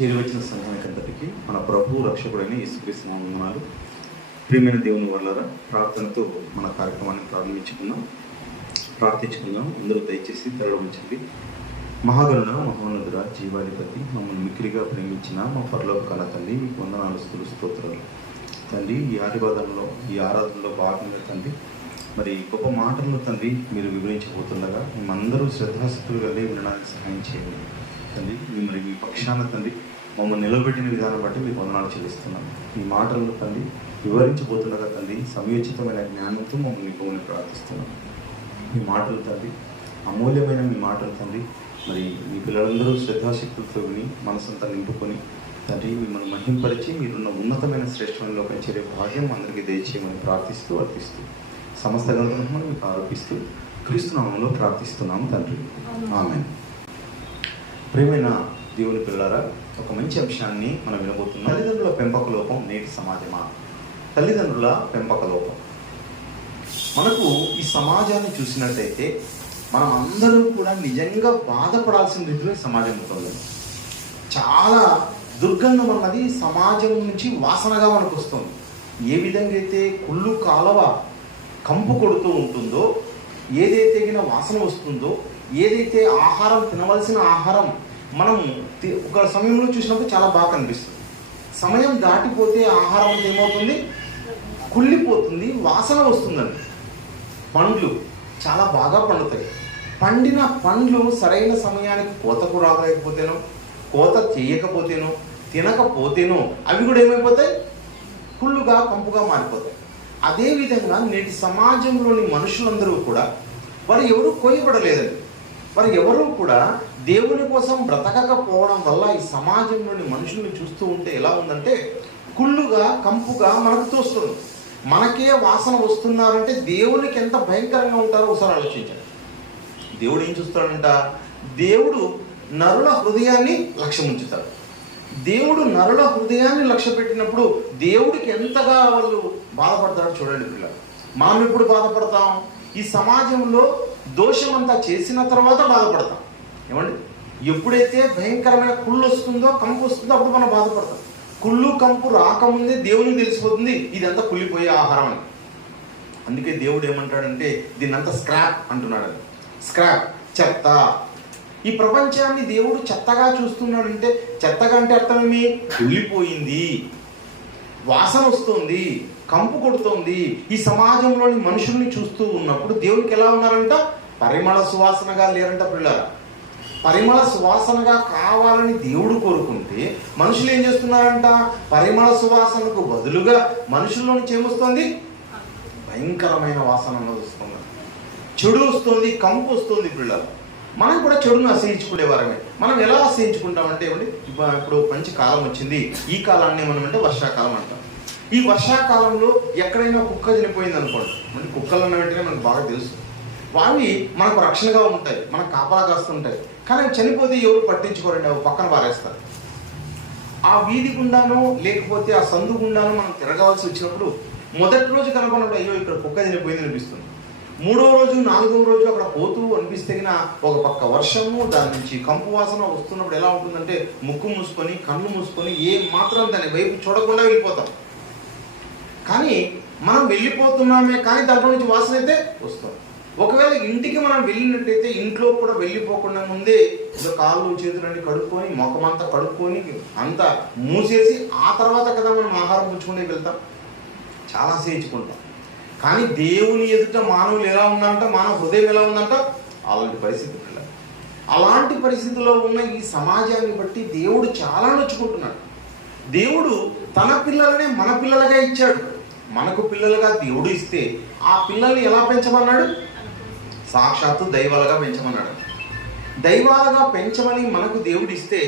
చేరువచ్చిన సంఘానికంతటికి మన ప్రభు రక్షకుడైన యేసుక్రీస్తు నామమున ప్రియమైన దేవుని వల్ల ప్రార్థనతో మన కార్యక్రమాన్ని ప్రార్థించుకుందాం. అందరూ దయచేసి తరలించండి. మహాగరుణ మహోన్నతుడ జీవాధిపతి, మమ్మల్ని మిక్కిలిగా ప్రేమించిన మా పరలోక కళ తండ్రి, మీకు వందనాలు స్తోత్రాలు తండ్రి. ఈ ఆరాధనలో భాగంగా తండ్రి, మరి గొప్ప మాటలను తండ్రి మీరు వివరించబోతుండగా మేమందరూ శ్రద్ధాశక్తులుగా వినడానికి సహాయం చేయండి తండ్రి. మరి మీ పక్షాన తండ్రి మమ్మల్ని నిలబెట్టిన విధానం బట్టి మీకు వందనాలు చెల్లిస్తున్నాను. ఈ మాటలను తండ్రి వివరించబోతుండగా తండ్రి సమయోచితమైన జ్ఞానంతో మమ్మల్ని ప్రార్థిస్తున్నాను. మీ మాటలు తండ్రి అమూల్యమైన మీ మాటలు తండ్రి, మరి మీ పిల్లలందరూ శ్రద్ధాశక్తులతో విని మనసంతా నింపుకొని తండ్రి మిమ్మల్ని మహింపరిచి మీరున్న ఉన్నతమైన శ్రేష్టమైన లోపల చేరే భాగ్యం అందరికీ దయచేయమని ప్రార్థిస్తూ అర్థిస్తూ సమస్త గ్రంథములను మీకు ఆరోపిస్తూ క్రీస్తు నామములో ప్రార్థిస్తున్నాము తండ్రి, ఆమేన్. ప్రియమైన దేవుని పిల్లలారా, ఒక మంచి అంశాన్ని మనం వినబోతున్నాం. తల్లిదండ్రుల పెంపక లోపం నేటి సమాజమా? తల్లిదండ్రుల పెంపక లోపం. మనకు ఈ సమాజాన్ని చూసినట్టయితే మనం అందరం కూడా నిజంగా బాధపడాల్సిన రీతిలో సమాజం ఉంటుంది. చాలా దుర్గంధం అన్నది సమాజం నుంచి వాసనగా మనకు వస్తుంది. ఏ విధంగా అయితే కుళ్ళు కాలవ కంపు కొడుతూ ఉంటుందో, ఏదైతే వాసన వస్తుందో, ఏదైతే ఆహారం తినవలసిన ఆహారం మనం ఒక సమయంలో చూసినప్పుడు చాలా బాగా కనిపిస్తుంది. సమయం దాటిపోతే ఆహారం ఏమవుతుంది? కుళ్ళిపోతుంది, వాసన వస్తుందండి. పండ్లు చాలా బాగా పండుతాయి. పండిన పండ్లు సరైన సమయానికి కోతకు రాలేకపోతేనో, కోత చేయకపోతేనో, తినకపోతేనో అవి కూడా ఏమైపోతాయి? కుళ్ళుగా కంపుగా మారిపోతాయి. అదేవిధంగా నేటి సమాజంలోని మనుషులందరూ కూడా వారు ఎవరూ కోయబడలేదండి. వారు ఎవరూ కూడా దేవుని కోసం బ్రతకకపోవడం వల్ల ఈ సమాజంలోని మనుషుల్ని చూస్తూ ఉంటే ఎలా ఉందంటే కుళ్ళుగా కంపుగా మనకు తోస్తుంది. మనకే వాసన వస్తున్నారంటే దేవునికి ఎంత భయంకరంగా ఉంటారో ఒకసారి ఆలోచించండి. దేవుడు ఏం చూస్తాడంట? దేవుడు నరుల హృదయాన్ని లక్ష్యం ఉంచుతాడు. దేవుడు నరుల హృదయాన్ని లక్ష్య పెట్టినప్పుడు దేవుడికి ఎంతగా వాళ్ళు బాధపడతారో చూడండి పిల్లలు. మనం ఎప్పుడు బాధపడతాం? ఈ సమాజంలో దోషం అంతా చేసిన తర్వాత బాధపడతాం. ఏమండి, ఎప్పుడైతే భయంకరమైన కుళ్ళు వస్తుందో, కంపు వస్తుందో అప్పుడు మనం బాధపడతాం. కుళ్ళు కంపు రాకముందే దేవునికి తెలిసిపోతుంది ఇదంతా కుళ్ళిపోయే ఆహారం అని. అందుకే దేవుడు ఏమంటాడంటే దీన్నంతా స్క్రాప్ అంటున్నాడు. స్క్రాప్, చెత్త. ఈ ప్రపంచాన్ని దేవుడు చెత్తగా చూస్తున్నాడంటే, చెత్తగా అంటే అర్థం ఏమి? కుళ్ళిపోయింది, వాసన వస్తుంది, కంపు కొడుతోంది. ఈ సమాజంలోని మనుషుల్ని చూస్తూ ఉన్నప్పుడు దేవునికి ఎలా ఉన్నారంట? పరిమళ సువాసనగా లేరంట పిల్లలు. పరిమళ సువాసనగా కావాలని దేవుడు కోరుకుంటే మనుషులు ఏం చేస్తున్నారంట? పరిమళ సువాసనకు బదులుగా మనుషుల్లోంచి ఏమొస్తుంది? భయంకరమైన వాసన అన్నది వస్తుంది, చెడు వస్తుంది, కంపు వస్తుంది పిల్లలు. మనం కూడా చెడును అసహించుకునేవారమే. మనం ఎలా అసహించుకుంటామంటే ఇప్పుడు మంచి కాలం వచ్చింది, ఈ కాలాన్ని మనం అంటే వర్షాకాలం అంటాం. ఈ వర్షాకాలంలో ఎక్కడైనా కుక్క చనిపోయింది అనుకోండి, అంటే కుక్కలు అన్న వెంటనే మనకు బాగా తెలుసు. వావి మనకు రక్షణగా ఉంటాయి, మనకు కాపలా కాస్తుంటాయి. కానీ చనిపోతే ఎవరు పట్టించుకోరండి, అవి పక్కన పారేస్తారు. ఆ వీధి గుండానో లేకపోతే ఆ సందు గుండానో మనం తిరగవలసి వచ్చినప్పుడు మొదటి రోజు కనుగొన్నప్పుడు అయ్యో ఇక్కడ కుక్క చనిపోయింది అనిపిస్తుంది. 3వ రోజు 4వ రోజు అక్కడ పోతూ అనిపిస్తే ఒక పక్క వర్షము, దాని నుంచి కంపు వాసన వస్తున్నప్పుడు ఎలా ఉంటుందంటే ముక్కు మూసుకొని కళ్ళు మూసుకొని ఏ మాత్రం దాని వైపు చూడకుండా వెళ్ళిపోతాం. కానీ మనం వెళ్ళిపోతున్నామే, కానీ దాంట్లో నుంచి వాసన అయితే వస్తాం. ఒకవేళ ఇంటికి మనం వెళ్ళినట్టయితే ఇంట్లో కూడా వెళ్ళిపోకుండా ముందే కాళ్ళు చేతులన్నీ కడుక్కొని మొఖమంతా కడుక్కొని అంతా మూసేసి ఆ తర్వాత కదా మనం ఆహారం పుచ్చుకుంటే వెళ్తాం. చాలా సేయించుకుంటాం. కానీ దేవుని ఎదుట మానవులు ఎలా ఉన్నారంట? మానవ హృదయం ఎలా ఉందంట? అలాంటి పరిస్థితి పిల్లలు. అలాంటి పరిస్థితిలో ఉన్న ఈ సమాజాన్ని బట్టి దేవుడు చాలా నొచ్చుకుంటున్నాడు. దేవుడు తన పిల్లలనే మన పిల్లలుగా ఇచ్చాడు. మనకు పిల్లలుగా దేవుడు ఇస్తే ఆ పిల్లల్ని ఎలా పెంచమన్నాడు? సాక్షాత్తు దైవాలుగా పెంచమన్నాడు. దైవాలుగా పెంచమని మనకు దేవుడు ఇస్తే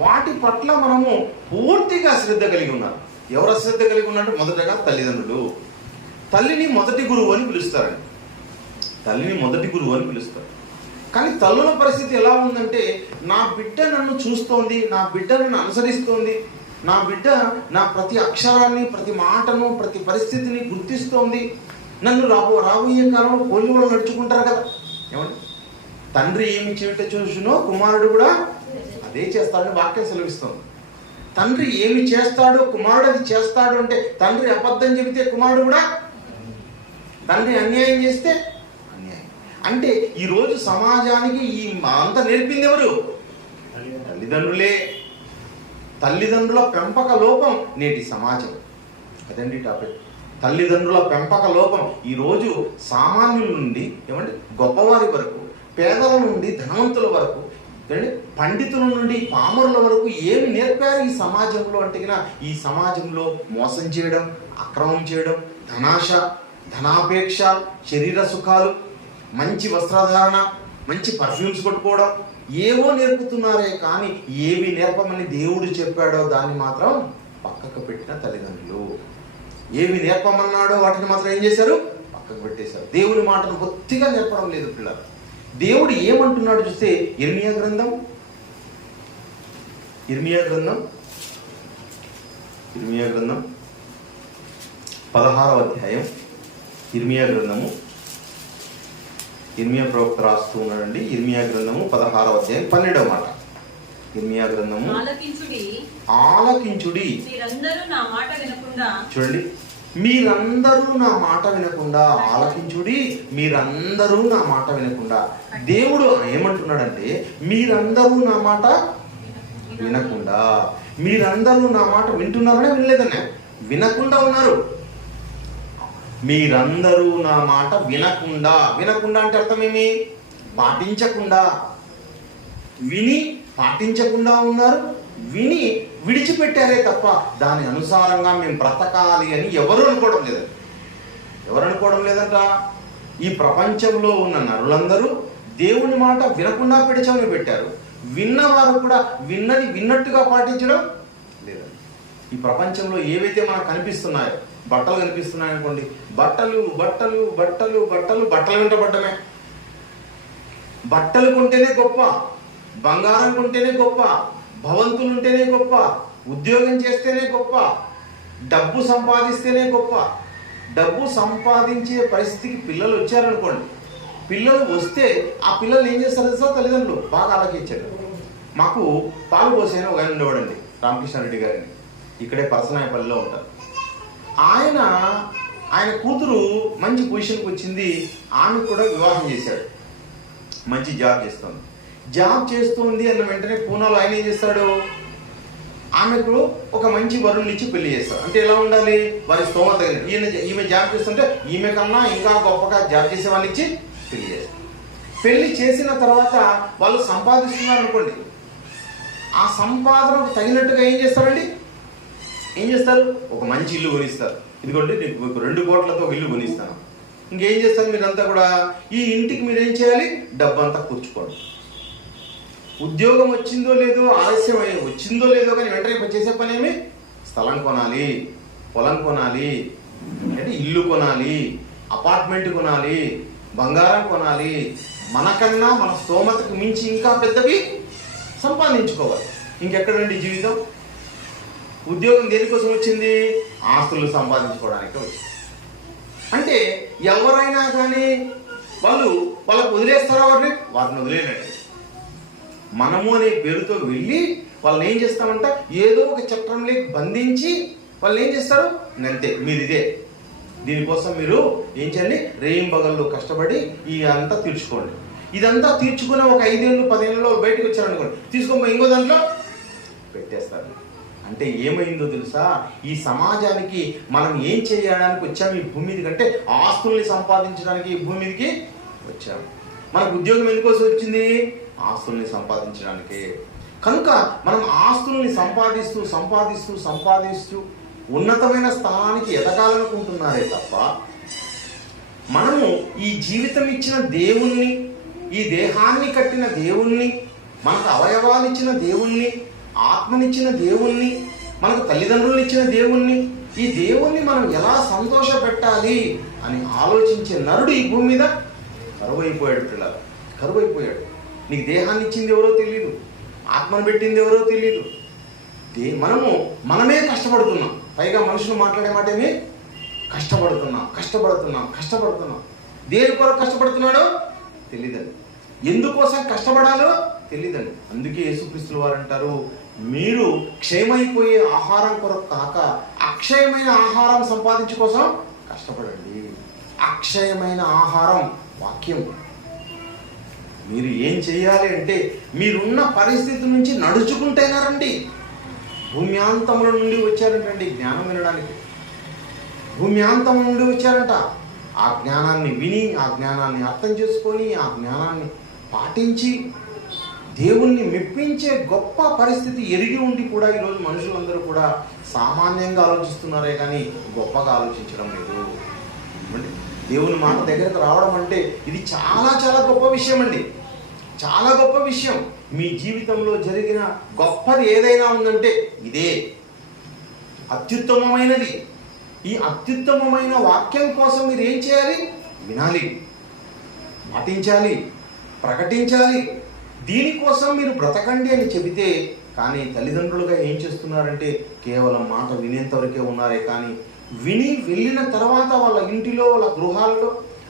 వాటి పట్ల మనము పూర్తిగా శ్రద్ధ కలిగి ఉన్నారు. ఎవరు శ్రద్ధ కలిగి ఉన్నాడు? మొదటగా తల్లిదండ్రులు. తల్లిని మొదటి గురువు అని పిలుస్తారండి. తల్లిని మొదటి గురువు అని పిలుస్తారు. కానీ తల్లుల పరిస్థితి ఎలా ఉందంటే, నా బిడ్డ నన్ను చూస్తోంది, నా బిడ్డ నన్ను అనుసరిస్తోంది, నా బిడ్డ నా ప్రతి అక్షరాన్ని, ప్రతి మాటను, ప్రతి పరిస్థితిని గుర్తిస్తోంది, నన్ను రాబోయే కాలంలో పోలి వాళ్ళు నడుచుకుంటారు కదా. ఏమండి, తండ్రి ఏమి చేయట చూసినో కుమారుడు కూడా అదే చేస్తాడని వాక్యం సెలవిస్తుంది. తండ్రి ఏమి చేస్తాడో కుమారుడు అది చేస్తాడు అంటే, తండ్రి అబద్ధం చెబితే కుమారుడు కూడా, తండ్రి అన్యాయం చేస్తే అన్యాయం. అంటే ఈరోజు సమాజానికి ఈ అంత నేర్పింది ఎవరు? తల్లిదండ్రులే. తల్లిదండ్రుల పెంపక లోపం నేటి సమాజం. అదండి టాపిక్. తల్లిదండ్రుల పెంపక లోపం. ఈరోజు సామాన్యుల నుండి ఏమంటే గొప్పవారి వరకు, పేదల నుండి ధనవంతుల వరకు, పండితుల నుండి పామరుల వరకు ఏమి నేర్పారు ఈ సమాజంలో అంటే ఈ సమాజంలో మోసం చేయడం, అక్రమం చేయడం, ధనాశ, ధనాపేక్ష, శరీర సుఖాలు, మంచి వస్త్రధారణ, మంచి పర్ఫ్యూమ్స్ కొట్టుకోవడం, ఏవో నేర్పుతున్నారే కానీ ఏవి నేర్పమని దేవుడు చెప్పాడో దాన్ని మాత్రం పక్కకు పెట్టిన తల్లిదండ్రులు. ఏవి నేర్పమన్నాడో వాటిని మాత్రం ఏం చేశారు? పక్కకు పెట్టేశారు. దేవుని మాటను బొత్తిగా నేర్పడం లేదు పిల్లలు. దేవుడు ఏమంటున్నాడు చూస్తే ఇర్మియా గ్రంథం 16వ అధ్యాయం. ఇర్మియా గ్రంథము, ఇర్మియా ప్రవక్త రాస్తూ ఉన్నాడండి. ఇర్మియా గ్రంథము 16వ అధ్యాయం 12వ మాట. ఇర్మియా గ్రంథము ఆలకించుడి. చూడండి, మీరందరూ నా మాట వినకుండా. ఆలకించుడి, మీరందరూ నా మాట వినకుండా. దేవుడు ఏమంటున్నాడంటే మీరందరూ నా మాట వినకుండా. మీరందరూ నా మాట వింటున్నారనే వినలేదనే, వినకుండా ఉన్నారు. మీరందరూ నా మాట వినకుండా. వినకుండా అంటే అర్థం ఏమి? పాటించకుండా. విని పాటించకుండా ఉన్నారు. విని విడిచిపెట్టారే తప్ప దాని అనుసారంగా మేము బ్రతకాలి అని ఎవరు అనుకోవడం లేదంట. ఎవరు అనుకోవడం లేదంట? ఈ ప్రపంచంలో ఉన్న నరులందరూ దేవుని మాట వినకుండా పిడిచమని పెట్టారు. విన్నవారు కూడా విన్నది విన్నట్టుగా పాటించడం లేదండి. ఈ ప్రపంచంలో ఏవైతే మనకు కనిపిస్తున్నాయో, బట్టలు కనిపిస్తున్నాయి అనుకోండి, బట్టలు బట్టలు బట్టలు బట్టలు బట్టలు వెంటబడ్డమే. బట్టలు కొంటేనే గొప్ప, బంగారం కొంటేనే గొప్ప, భవంతులు ఉంటేనే గొప్ప, ఉద్యోగం చేస్తేనే గొప్ప, డబ్బు సంపాదిస్తేనే గొప్ప. డబ్బు సంపాదించే పరిస్థితికి పిల్లలు వచ్చారనుకోండి, పిల్లలు వస్తే ఆ పిల్లలు ఏం చేస్తారు తెలుసా? తల్లిదండ్రులు బాగా ఆలోచించారు. మాకు పాలు పోసేన ఒక ఆయన ఉండేవాడండి, రామకృష్ణారెడ్డి గారిని, ఇక్కడే పరసనాయపల్లిలో ఉంటారు. ఆయన కూతురు మంచి పొజిషన్కి వచ్చింది. ఆమె కూడా వివాహం చేశాడు. మంచి జాబ్ చేస్తుంది. జాబ్ చేస్తుంది అన్న వెంటనే పూనాలో ఆయన ఏం చేస్తాడు? ఆమెకు ఒక మంచి వరుణ్ణి ఇచ్చి పెళ్లి చేస్తాడు. అంటే ఎలా ఉండాలి? వారి స్తోమత. ఈమె జాబ్ చేస్తుంటే ఈమె కన్నా ఇంకా గొప్పగా జాబ్ చేసే వాళ్ళని ఇచ్చి పెళ్లి చేస్తారు. పెళ్లి చేసిన తర్వాత వాళ్ళు సంపాదిస్తున్నారు అనుకోండి, ఆ సంపాదనకు తగినట్టుగా ఏం చేస్తారండి? ఏం చేస్తారు? ఒక మంచి ఇల్లు కొనిస్తారు. ఇదిగోండి నీకు 2 కోట్లతో ఒక ఇల్లు కొనిస్తాను. ఇంకేం చేస్తారు? మీరంతా కూడా ఈ ఇంటికి మీరు ఏం చేయాలి? డబ్బంతా కూర్చుకోండి. ఉద్యోగం వచ్చిందో లేదో, ఆలస్యం వచ్చిందో లేదో, కానీ వెంటనే చేసే పని ఏమి? స్థలం కొనాలి, పొలం కొనాలి, అంటే ఇల్లు కొనాలి, అపార్ట్మెంట్ కొనాలి, బంగారం కొనాలి, మనకన్నా మన స్తోమతకు మించి ఇంకా పెద్దవి సంపాదించుకోవాలి. ఇంకెక్కడండి జీవితం? ఉద్యోగం దేనికోసం వచ్చింది? ఆస్తులు సంపాదించుకోవడానికి వచ్చింది. అంటే ఎవరైనా కానీ వాళ్ళకు వదిలేస్తారా? వారిని వదిలేనండి. మనము అనే పేరుతో వెళ్ళి వాళ్ళని ఏం చేస్తామంట? ఏదో ఒక చట్టంలోకి బంధించి వాళ్ళు ఏం చేస్తారు? అంతే, మీరు ఇదే, దీనికోసం మీరు ఏం చేయాలి? రేయింబగల్లో కష్టపడి అంతా తీర్చుకోండి. ఇదంతా తీర్చుకునే ఒక 5 ఏళ్ళు 10 ఏళ్ళలో బయటకు వచ్చారనుకోండి, తీసుకోమో ఇంకో దాంట్లో పెట్టేస్తారు. అంటే ఏమైందో తెలుసా? ఈ సమాజానికి మనం ఏం చేయడానికి వచ్చాము ఈ భూమి మీద కంటే ఆస్తుల్ని సంపాదించడానికి ఈ భూమి మీదకి వచ్చాము. మనకు ఉద్యోగం ఎందుకోసం వచ్చింది? ఆస్తుల్ని సంపాదించడానికి. కనుక మనం ఆస్తుల్ని సంపాదిస్తూ సంపాదిస్తూ సంపాదిస్తూ ఉన్నతమైన స్థానానికి ఎదగాలనుకుంటున్నారే తప్ప మనము ఈ జీవితం ఇచ్చిన దేవుణ్ణి, ఈ దేహాన్ని కట్టిన దేవుణ్ణి, మనకు అవయవాలు ఇచ్చిన దేవుణ్ణి, ఆత్మనిచ్చిన దేవుణ్ణి, మనకు తల్లిదండ్రులు ఇచ్చిన దేవుణ్ణి, ఈ దేవుణ్ణి మనం ఎలా సంతోష పెట్టాలి అని ఆలోచించే నరుడు ఈ భూమి మీద కరువైపోయాడు. పిల్లలు కరువైపోయాడు. నీకు దేహాన్ని ఇచ్చింది ఎవరో తెలియదు, ఆత్మను పెట్టింది ఎవరో తెలియదు. మనమే కష్టపడుతున్నాం. పైగా మనుషులు మాట్లాడే మాట ఏమి? కష్టపడుతున్నాం. దేని కొరకు కష్టపడుతున్నాడో తెలియదండి, ఎందుకోసం కష్టపడాలో తెలియదండి. అందుకే యేసుక్రీస్తుల వారు అంటారు, మీరు క్షయమైపోయే ఆహారం కొరకు కాక అక్షయమైన ఆహారం సంపాదించు కోసం కష్టపడండి. అక్షయమైన ఆహారం వాక్యం. మీరు ఏం చేయాలి అంటే మీరున్న పరిస్థితి నుంచి నడుచుకుంటేనా రండి. భూమ్యాంతముల నుండి వచ్చారంటండి జ్ఞానం వినడానికి. భూమ్యాంతముల నుండి వచ్చారంట. ఆ జ్ఞానాన్ని విని, ఆ జ్ఞానాన్ని అర్థం చేసుకొని, ఆ జ్ఞానాన్ని పాటించి దేవుణ్ణి మెప్పించే గొప్ప పరిస్థితి ఎరిగి ఉండి కూడా ఈరోజు మనుషులందరూ కూడా సామాన్యంగా ఆలోచిస్తున్నారే కానీ గొప్పగా ఆలోచించడం లేదు. దేవుని మాట దగ్గరకు రావడం అంటే ఇది చాలా చాలా గొప్ప విషయం అండి. చాలా గొప్ప విషయం. మీ జీవితంలో జరిగిన గొప్పది ఏదైనా ఉందంటే ఇదే అత్యుత్తమమైనది. ఈ అత్యుత్తమమైన వాక్యం కోసం మీరు ఏం చేయాలి? వినాలి, పాటించాలి, ప్రకటించాలి. దీనికోసం మీరు బ్రతకండి అని చెబితే, కానీ తల్లిదండ్రులుగా ఏం చేస్తున్నారంటే కేవలం మాట వినేంతవరకే ఉన్నారే కానీ విని వెళ్ళిన తర్వాత వాళ్ళ ఇంటిలో, వాళ్ళ గృహాల్లో,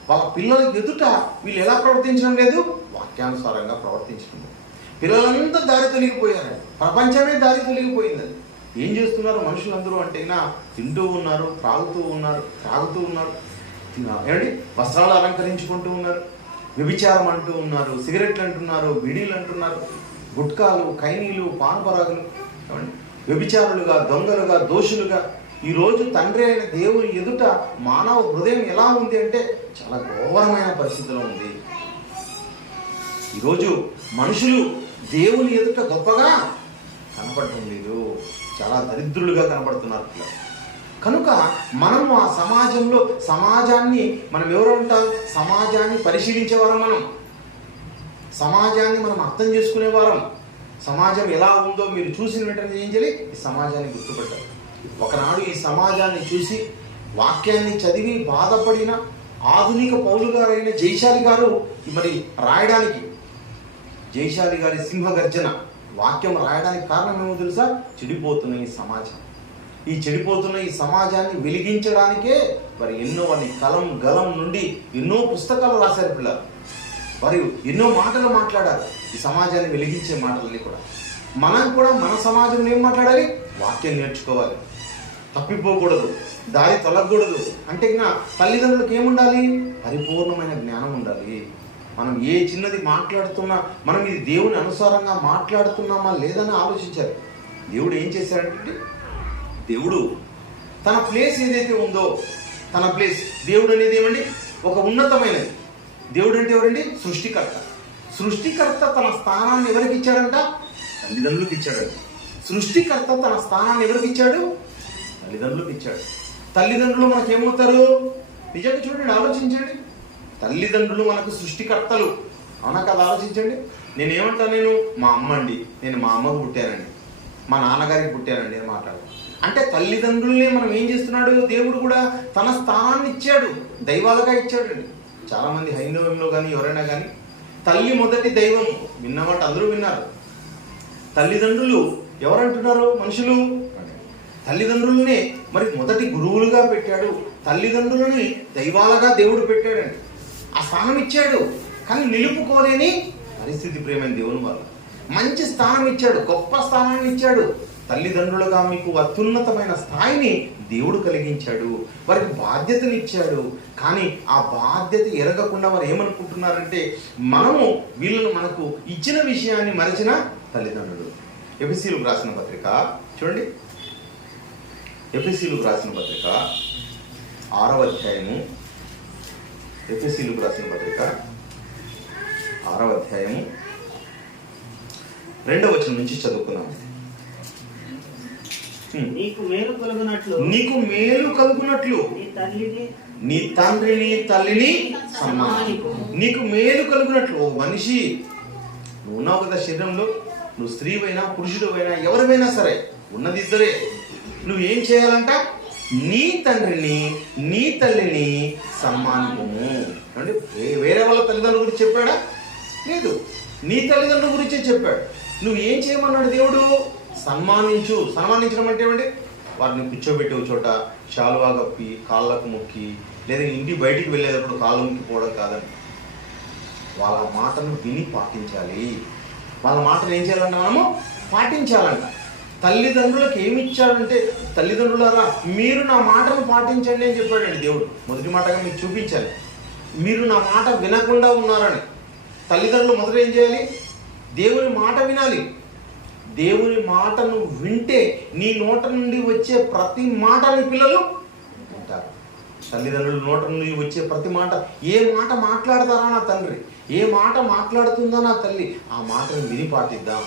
వాళ్ళ పిల్లల ఎదుట వీళ్ళు ఎలా ప్రవర్తించడం లేదు? వాక్యానుసారంగా ప్రవర్తించడం లేదు. పిల్లలంతా దారి తొలగిపోయారు. ప్రపంచమే దారి తొలగిపోయింది. ఏం చేస్తున్నారు మనుషులందరూ అంటే తింటూ ఉన్నారు, త్రాగుతూ ఉన్నారు, ఏమండి వస్త్రాలు అలంకరించుకుంటూ ఉన్నారు, వ్యభిచారం అంటూ ఉన్నారు, సిగరెట్లు అంటున్నారు, బీడీలు అంటున్నారు, గుట్కాలు, ఖైనీలు, పానపరాగులు, వ్యభిచారులుగా, దొంగలుగా, దోషులుగా. ఈరోజు తండ్రి అయిన దేవుని ఎదుట మానవ హృదయం ఎలా ఉంది అంటే చాలా ఘోరమైన పరిస్థితిలో ఉంది. ఈరోజు మనుషులు దేవుని ఎదుట గొప్పగా కనపడటం లేదు, చాలా దరిద్రులుగా కనపడుతున్నారు. కనుక మనము ఆ సమాజాన్ని మనం ఎవరంటాం? సమాజాన్ని పరిశీలించేవారం. సమాజాన్ని మనం అర్థం చేసుకునేవారం. సమాజం ఎలా ఉందో మీరు చూసిన వెంటనే ఏం చేయాలి? ఈ సమాజాన్ని గుర్తుపట్టాలి. ఒకనాడు ఈ సమాజాన్ని చూసి వాక్యాన్ని చదివి బాధపడిన ఆధునిక పౌలు గారైన జైశాలి గారు మరి రాయడానికి, జైశాలి గారి సింహగర్జన వాక్యం రాయడానికి కారణం ఏమో తెలుసా? చెడిపోతున్న ఈ సమాజం. ఈ చెడిపోతున్న ఈ సమాజాన్ని వెలిగించడానికే మరి వారి కలం గలం నుండి ఎన్నో పుస్తకాలు రాశారు పిల్లలు. వారు ఎన్నో మాటలు మాట్లాడారు, ఈ సమాజాన్ని వెలిగించే మాటలన్నీ కూడా. మనం కూడా మన సమాజంలో ఏం మాట్లాడాలి? వాక్యం నేర్చుకోవాలి, తప్పిపోకూడదు, దారి తొలగకూడదు. అంటే తల్లిదండ్రులకు ఏముండాలి? పరిపూర్ణమైన జ్ఞానం ఉండాలి. మనం ఏ చిన్నది మాట్లాడుతున్నా మనం ఇది దేవుని అనుసారంగా మాట్లాడుతున్నామా లేదని ఆలోచించాలి. దేవుడు ఏం చేశాడంటే, దేవుడు తన ప్లేస్ ఏదైతే ఉందో, తన ప్లేస్, దేవుడు అనేది ఏమండి? ఒక ఉన్నతమైనది. దేవుడు అంటే ఎవరండి? సృష్టికర్త. సృష్టికర్త తన స్థానాన్ని ఎవరికి ఇచ్చాడంట? తల్లిదండ్రులకు ఇచ్చాడు. సృష్టికర్త తన స్థానాన్ని ఎవరికి ఇచ్చాడు? తల్లిదండ్రులకు ఇచ్చాడు. తల్లిదండ్రులు మనకు ఏమవుతారు? నిజంగా చూడండి, ఆలోచించండి. తల్లిదండ్రులు మనకు సృష్టికర్తలు, అవునా కదా? ఆలోచించండి. నేను మా అమ్మ అండి, నేను మా అమ్మకు పుట్టానండి, మా నాన్నగారికి పుట్టానండి అని మాట్లాడు. అంటే తల్లిదండ్రుల్ని మనం ఏం చేస్తున్నాడు? దేవుడు కూడా తన స్థానాన్ని ఇచ్చాడు, దైవాలుగా ఇచ్చాడండి. చాలామంది హైందవంలో కానీ ఎవరైనా కానీ తల్లి మొదటి దైవం విన్నమాట, అందరూ విన్నారు. తల్లిదండ్రులు ఎవరంటున్నారు? మనుషులు. తల్లిదండ్రులనే మరి మొదటి గురువులుగా పెట్టాడు, తల్లిదండ్రులని దైవాలుగా దేవుడు పెట్టాడండి. ఆ స్థానం ఇచ్చాడు, కానీ నిలుపుకోలేని పరిస్థితి ప్రేమైన దేవుని వల్ల. మంచి స్థానం ఇచ్చాడు, గొప్ప స్థానాన్ని ఇచ్చాడు. తల్లిదండ్రులుగా మీకు అత్యున్నతమైన స్థాయిని దేవుడు కలిగించాడు, వారికి బాధ్యతను ఇచ్చాడు. కానీ ఆ బాధ్యత ఎరగకుండా వారు ఏమనుకుంటున్నారంటే మనము వీళ్ళను మనకు ఇచ్చిన విషయాన్ని మరచిన తల్లిదండ్రులు. ఎఫెసీయులకు రాసిన పత్రిక చూడండి, ఎఫెసీయులకు రాసిన పత్రిక 6వ అధ్యాయము, ఎఫెసీయులకు రాసిన పత్రిక 6వ అధ్యాయము 2వ వచనం నుంచి చదువుకున్నాము. నీకు మేలు కలుగునట్లు నీ తండ్రిని తల్లిని సన్మానించు. నీకు మేలు కలుగునట్లు. ఓ మనిషి, నువ్వు ఉన్నావు కదా శరీరంలో, నువ్వు స్త్రీవైనా పురుషుడు అయినా ఎవరివైనా సరే, ఉన్నది ఇద్దరే. నువ్వేం చేయాలంట? నీ తండ్రిని నీ తల్లిని సన్మానించము. అంటే వేరే వాళ్ళ తల్లిదండ్రుల గురించి చెప్పాడా? లేదు, నీ తల్లిదండ్రుల గురించే చెప్పాడు. నువ్వు ఏం చేయమన్నాడు దేవుడు? సన్మానించు. సన్మానించడం అంటే ఏమంటే వారిని కూర్చోబెట్టి ఒక చోట శాలువా కప్పి కాళ్ళకు మొక్కి, లేదా ఇంటి బయటికి వెళ్ళేటప్పుడు కాళ్ళు మొక్కిపోవడం కాదని, వాళ్ళ మాటను విని పాటించాలి. వాళ్ళ మాటను ఏం చేయాలంట? మనము పాటించాలంట. తల్లిదండ్రులకు ఏమి ఇచ్చాడంటే, తల్లిదండ్రులారా మీరు నా మాటను పాటించండి అని చెప్పాడండి దేవుడు. మొదటి మాటగా మీకు చూపించాలి, మీరు నా మాట వినకుండా ఉన్నారని. తల్లిదండ్రులు మొదట ఏం చేయాలి? దేవుని మాట వినాలి. దేవుని మాటను వింటే నీ నోట నుండి వచ్చే ప్రతి మాటని పిల్లలు వింటారు. తల్లిదండ్రుల నోట నుండి వచ్చే ప్రతి మాట, ఏ మాట మాట్లాడతారా నా తండ్రి, ఏ మాట మాట్లాడుతుందా నా తల్లి, ఆ మాటను విని పాటిద్దాం.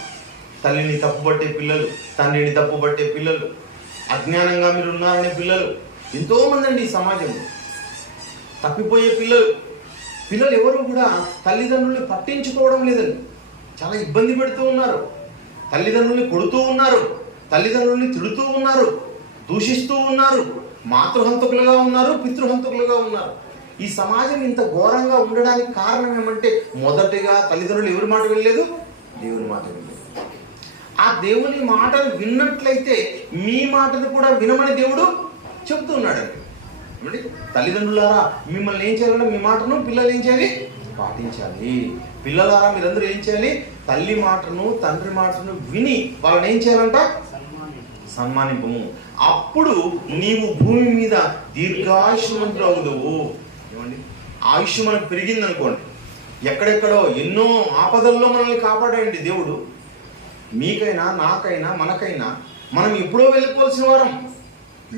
తల్లిని తప్పుపట్టే పిల్లలు, తండ్రిని తప్పుపట్టే పిల్లలు, అజ్ఞానంగా మీరు ఉన్నారనే పిల్లలు ఎంతోమంది అండి ఈ సమాజంలో. తప్పిపోయే పిల్లలు ఎవరు కూడా తల్లిదండ్రుల్ని పట్టించుకోవడం లేదండి. చాలా ఇబ్బంది పెడుతూ ఉన్నారు, తల్లిదండ్రుల్ని కొడుతూ ఉన్నారు, తల్లిదండ్రుల్ని తిడుతూ ఉన్నారు, దూషిస్తూ ఉన్నారు, మాతృహంతకులుగా ఉన్నారు, పితృహంతకులుగా ఉన్నారు. ఈ సమాజం ఇంత ఘోరంగా ఉండడానికి కారణం ఏమంటే, మొదటిగా తల్లిదండ్రులు ఎవరి మాట వినలేదు? దేవుని మాట వినలేదు. ఆ దేవుని మాటను విన్నట్లయితే మీ మాటను కూడా వినమని దేవుడు చెబుతున్నాడండి. తల్లిదండ్రులారా మిమ్మల్ని ఏం చేయాలంటే, మీ మాటను పిల్లలు ఏం చేయాలి? పాటించాలి. పిల్లలారా మీరందరూ ఏం చేయాలి? తల్లి మాటను తండ్రి మాటను విని వాళ్ళని ఏం చేయాలంట? సన్మానింపము. అప్పుడు నీవు భూమి మీద దీర్ఘాయుష్మంతుడవుదువు. ఏమండి, ఆయుష్ మనకు పెరిగింది అనుకోండి, ఎక్కడెక్కడో ఎన్నో ఆపదల్లో మనల్ని కాపాడండి దేవుడు. మీకైనా నాకైనా మనకైనా మనం ఎప్పుడో వెళ్ళిపోవాల్సిన వారం.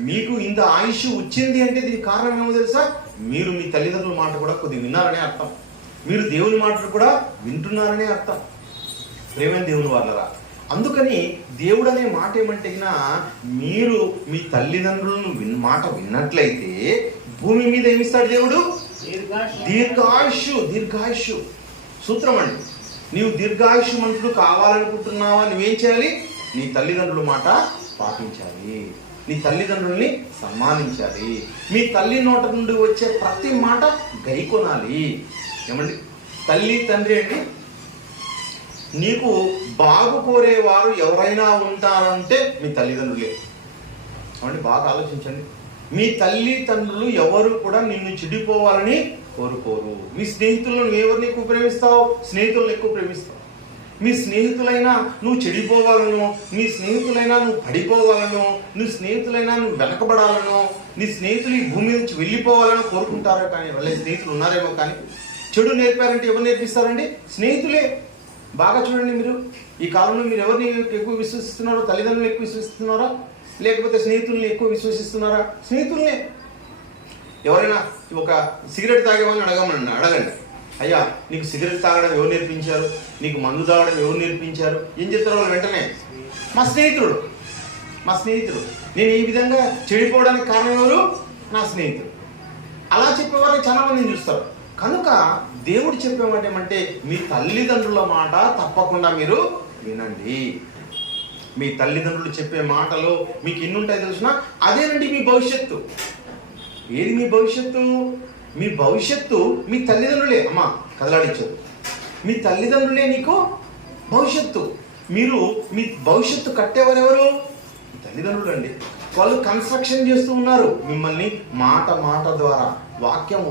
మీకు ఇంత ఆయుష్ వచ్చింది అంటే దీనికి కారణం ఏమో తెలుసా? మీరు మీ తల్లిదండ్రుల మాట కూడా కొద్దిగా విన్నారనే అర్థం, మీరు దేవుని మాటలు కూడా వింటున్నారనే అర్థం. ప్రేమైన దేవుని వాళ్ళరా, అందుకని దేవుడు అనే మాట ఏమంటే, మీరు మీ తల్లిదండ్రులను మాట విన్నట్లయితే భూమి మీద ఏమిస్తాడు దేవుడు? దీర్ఘాయుష్ సూత్రం అండి. నీవు దీర్ఘాయుష్మంతుడు కావాలనుకుంటున్నావా? నువ్వేం చేయాలి? నీ తల్లిదండ్రుల మాట పాటించాలి, నీ తల్లిదండ్రుల్ని సన్మానించాలి, మీ తల్లి నోట నుండి వచ్చే ప్రతి మాట గైకొనాలి. ఏమండి, తల్లి తండ్రి అండి, నీకు బాగు కోరేవారు ఎవరైనా ఉంటారంటే మీ తల్లిదండ్రులే. ఏమండి, బాగా ఆలోచించండి. మీ తల్లిదండ్రులు ఎవరు కూడా నిన్ను చెడిపోవాలని కోరుకోరు. మీ స్నేహితులను ఎవరిని ఎక్కువ ప్రేమిస్తావు? స్నేహితులను ఎక్కువ ప్రేమిస్తావు. మీ స్నేహితులైనా నువ్వు చెడిపోవాలను, నీ స్నేహితులైనా నువ్వు పడిపోవాలను, నీ స్నేహితులైనా నువ్వు వెనకబడాలను, నీ స్నేహితులు ఈ భూమి నుంచి వెళ్ళిపోవాలని కోరుకుంటారో. కానీ వాళ్ళ స్నేహితులు ఉన్నారేమో, కానీ చెడు నేర్పారంటే ఎవరు నేర్పిస్తారండి? స్నేహితులే. బాగా చూడండి, మీరు ఈ కాలంలో మీరు ఎవరిని ఎక్కువ విశ్వసిస్తున్నారో? తల్లిదండ్రులు ఎక్కువ విశ్వసిస్తున్నారా, లేకపోతే స్నేహితుల్ని ఎక్కువ విశ్వసిస్తున్నారా? స్నేహితుల్నే. ఎవరైనా ఒక సిగరెట్ తాగే వాళ్ళని అడగండి, అయ్యా నీకు సిగరెట్ తాగడం ఎవరు నేర్పించారు, నీకు మందు తాగడం ఎవరు నేర్పించారు? ఏం చెప్తారు వాళ్ళు? వెంటనే మా స్నేహితుడు. నేను ఈ విధంగా చెడిపోవడానికి కారణం ఎవరు? నా స్నేహితుడు. అలా చెప్పేవాళ్ళని చాలా మందిని చూస్తారు. కనుక దేవుడు చెప్పేమాట ఏమంటే, మీ తల్లిదండ్రుల మాట తప్పకుండా మీరు వినండి. మీ తల్లిదండ్రులు చెప్పే మాటలు మీకు ఎన్ని ఉంటాయి తెలిసిన? అదేనండి మీ భవిష్యత్తు. ఏది మీ భవిష్యత్తు? మీ భవిష్యత్తు మీ తల్లిదండ్రులే. అమ్మా కదలాడించదు, మీ తల్లిదండ్రులే నీకు భవిష్యత్తు. మీరు మీ భవిష్యత్తు కట్టేవారు ఎవరు? తల్లిదండ్రులు అండి. వాళ్ళు కన్స్ట్రక్షన్ చేస్తూ ఉన్నారు మిమ్మల్ని, మాట ద్వారా,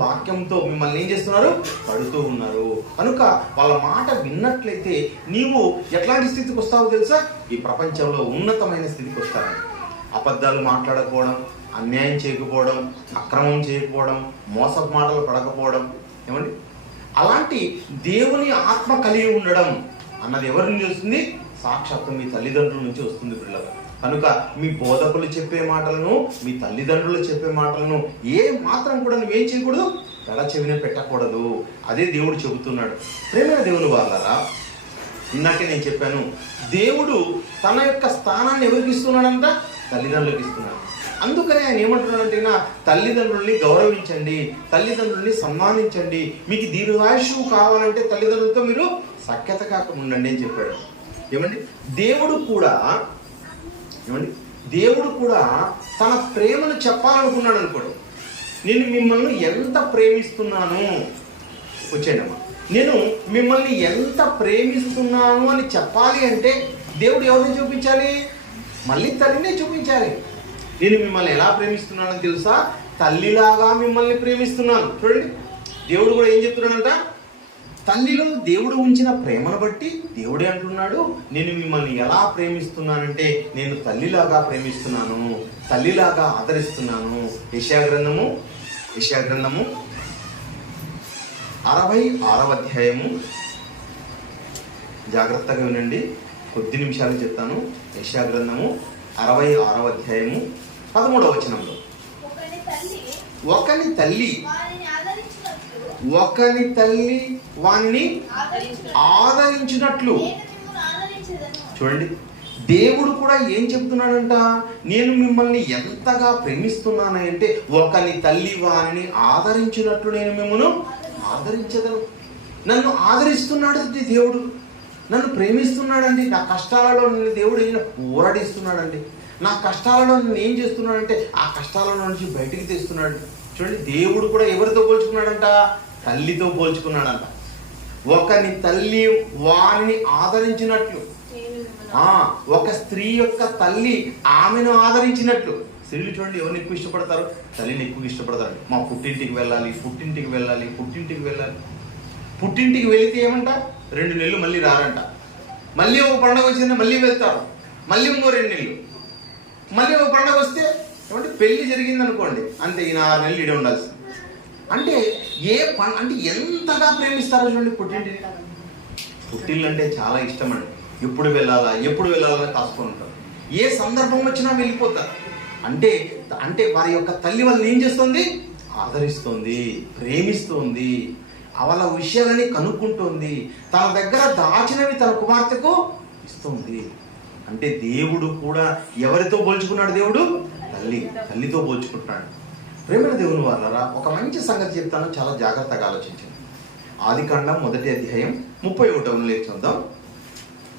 వాక్యంతో మిమ్మల్ని ఏం చేస్తున్నారు? పడుతూ ఉన్నారు. కనుక వాళ్ళ మాట విన్నట్లయితే నీవు ఎట్లాంటి స్థితికి వస్తావో తెలుసా? ఈ ప్రపంచంలో ఉన్నతమైన స్థితికి వస్తావు. అబద్ధాలు మాట్లాడకపోవడం, అన్యాయం చేయకపోవడం, అక్రమం చేయకపోవడం, మోసపు మాటలు పడకపోవడం. ఏమండి, అలాంటి దేవుని ఆత్మ కలిగి ఉండడం అన్నది ఎవరి నుంచి వస్తుంది? సాక్షాత్తు మీ తల్లిదండ్రుల నుంచి వస్తుంది పిల్లలు. కనుక మీ బోధకులు చెప్పే మాటలను, మీ తల్లిదండ్రులు చెప్పే మాటలను ఏ మాత్రం కూడా నువ్వేం చేయకూడదు? గడ చెవిన పెట్టకూడదు. అదే దేవుడు చెబుతున్నాడు. ప్రేమైన దేవుని వాళ్ళారా, ఇందాకే నేను చెప్పాను, దేవుడు తన యొక్క స్థానాన్ని ఎవరికి ఇస్తున్నాడంట? తల్లిదండ్రులకు ఇస్తున్నాడు. అందుకనే ఆయన ఏమంటున్నాడంటే, తల్లిదండ్రుల్ని గౌరవించండి, తల్లిదండ్రుల్ని సన్మానించండి, మీకు దీర్ఘాయుషు కావాలంటే తల్లిదండ్రులతో మీరు సఖ్యత కాక ఉండండి అని చెప్పాడు. ఏమండి, దేవుడు కూడా తన ప్రేమను చెప్పాలనుకున్నాడు అనుకోడు. నేను మిమ్మల్ని ఎంత ప్రేమిస్తున్నాను, వచ్చేయమ్మా, నేను మిమ్మల్ని ఎంత ప్రేమిస్తున్నాను అని చెప్పాలి అంటే దేవుడు ఎవరిని చూపించాలి? మళ్ళీ తల్లినే చూపించాలి. నేను మిమ్మల్ని ఎలా ప్రేమిస్తున్నానని తెలుసా? తల్లిలాగా మిమ్మల్ని ప్రేమిస్తున్నాను. చూడండి, దేవుడు కూడా ఏం చెప్తున్నాడంట? తల్లిలో దేవుడు ఉంచిన ప్రేమను బట్టి దేవుడే అంటున్నాడు, నేను మిమ్మల్ని ఎలా ప్రేమిస్తున్నానంటే నేను తల్లిలాగా ప్రేమిస్తున్నాను, తల్లిలాగా ఆదరిస్తున్నాను. యెషయా గ్రంథము 66వ అధ్యాయము, జాగ్రత్తగా వినండి, కొద్ది నిమిషాలు చెప్తాను. యెషయా గ్రంథము 66వ అధ్యాయము 13వ వచనంలో, ఒకని తల్లి వానిని ఆదరించినట్లు. చూడండి, దేవుడు కూడా ఏం చెప్తున్నాడంట, నేను మిమ్మల్ని ఎంతగా ప్రేమిస్తున్నానంటే ఒకని తల్లి వానిని ఆదరించినట్లు నేను మిమ్మల్ని ఆదరించదను. నన్ను ఆదరిస్తున్నాడు దేవుడు, నన్ను ప్రేమిస్తున్నాడండి. నా కష్టాలలో నన్ను దేవుడు ఊరడిస్తున్నాడండి. నా కష్టాలలో నన్ను ఏం చేస్తున్నాడంటే ఆ కష్టాల నుంచి బయటికి తెస్తున్నాడు. చూడండి, దేవుడు కూడా ఎవరితో పోల్చుకున్నాడంట, తల్లితో పోల్చుకున్నాడంట. ఒకని తల్లి వారిని ఆదరించినట్లు, ఒక స్త్రీ యొక్క తల్లి ఆమెను ఆదరించినట్లు. స్త్రీలు చూడండి ఎవరిని ఎక్కువ ఇష్టపడతారు, తల్లిని ఎక్కువ ఇష్టపడతారు. మా పుట్టింటికి వెళ్ళాలి, పుట్టింటికి వెళ్ళాలి, పుట్టింటికి వెళ్ళాలి. పుట్టింటికి వెళితే ఏమంట, 2 నెలలు మళ్ళీ రారంట. మళ్ళీ ఒక పండుగ వచ్చిందంటే మళ్ళీ వెళ్తారు, మళ్ళీ ఇంకో 2 నెలలు, మళ్ళీ ఒక పండుగ వస్తే ఏమంటే పెళ్లి జరిగింది అనుకోండి, అంతే, ఈయన 6 నెలలు ఇడే ఉండాల్సింది. అంటే అంటే ఎంతగా ప్రేమిస్తారో చూడండి పుట్టింటిని. పుట్టిల్లు అంటే చాలా ఇష్టం అండి. ఎప్పుడు వెళ్ళాలా కాసుకొని ఉంటారు. ఏ సందర్భం వచ్చినా వెళ్ళిపోతారు. అంటే వారి యొక్క తల్లి వాళ్ళని ఏం చేస్తుంది, ఆదరిస్తుంది, ప్రేమిస్తుంది, వాళ్ళ విషయాలని కనుక్కుంటుంది, తన దగ్గర దాచినవి తన కుమార్తెకు ఇస్తుంది. అంటే దేవుడు కూడా ఎవరితో పోల్చుకున్నాడు, దేవుడు తల్లితో పోల్చుకుంటున్నాడు. ప్రేమ దేవుని వాళ్ళరా, ఒక మంచి సంగతి చెప్తాను, చాలా జాగ్రత్తగా ఆలోచించండి. ఆదికాండం 1వ అధ్యాయం 31వ చూద్దాం.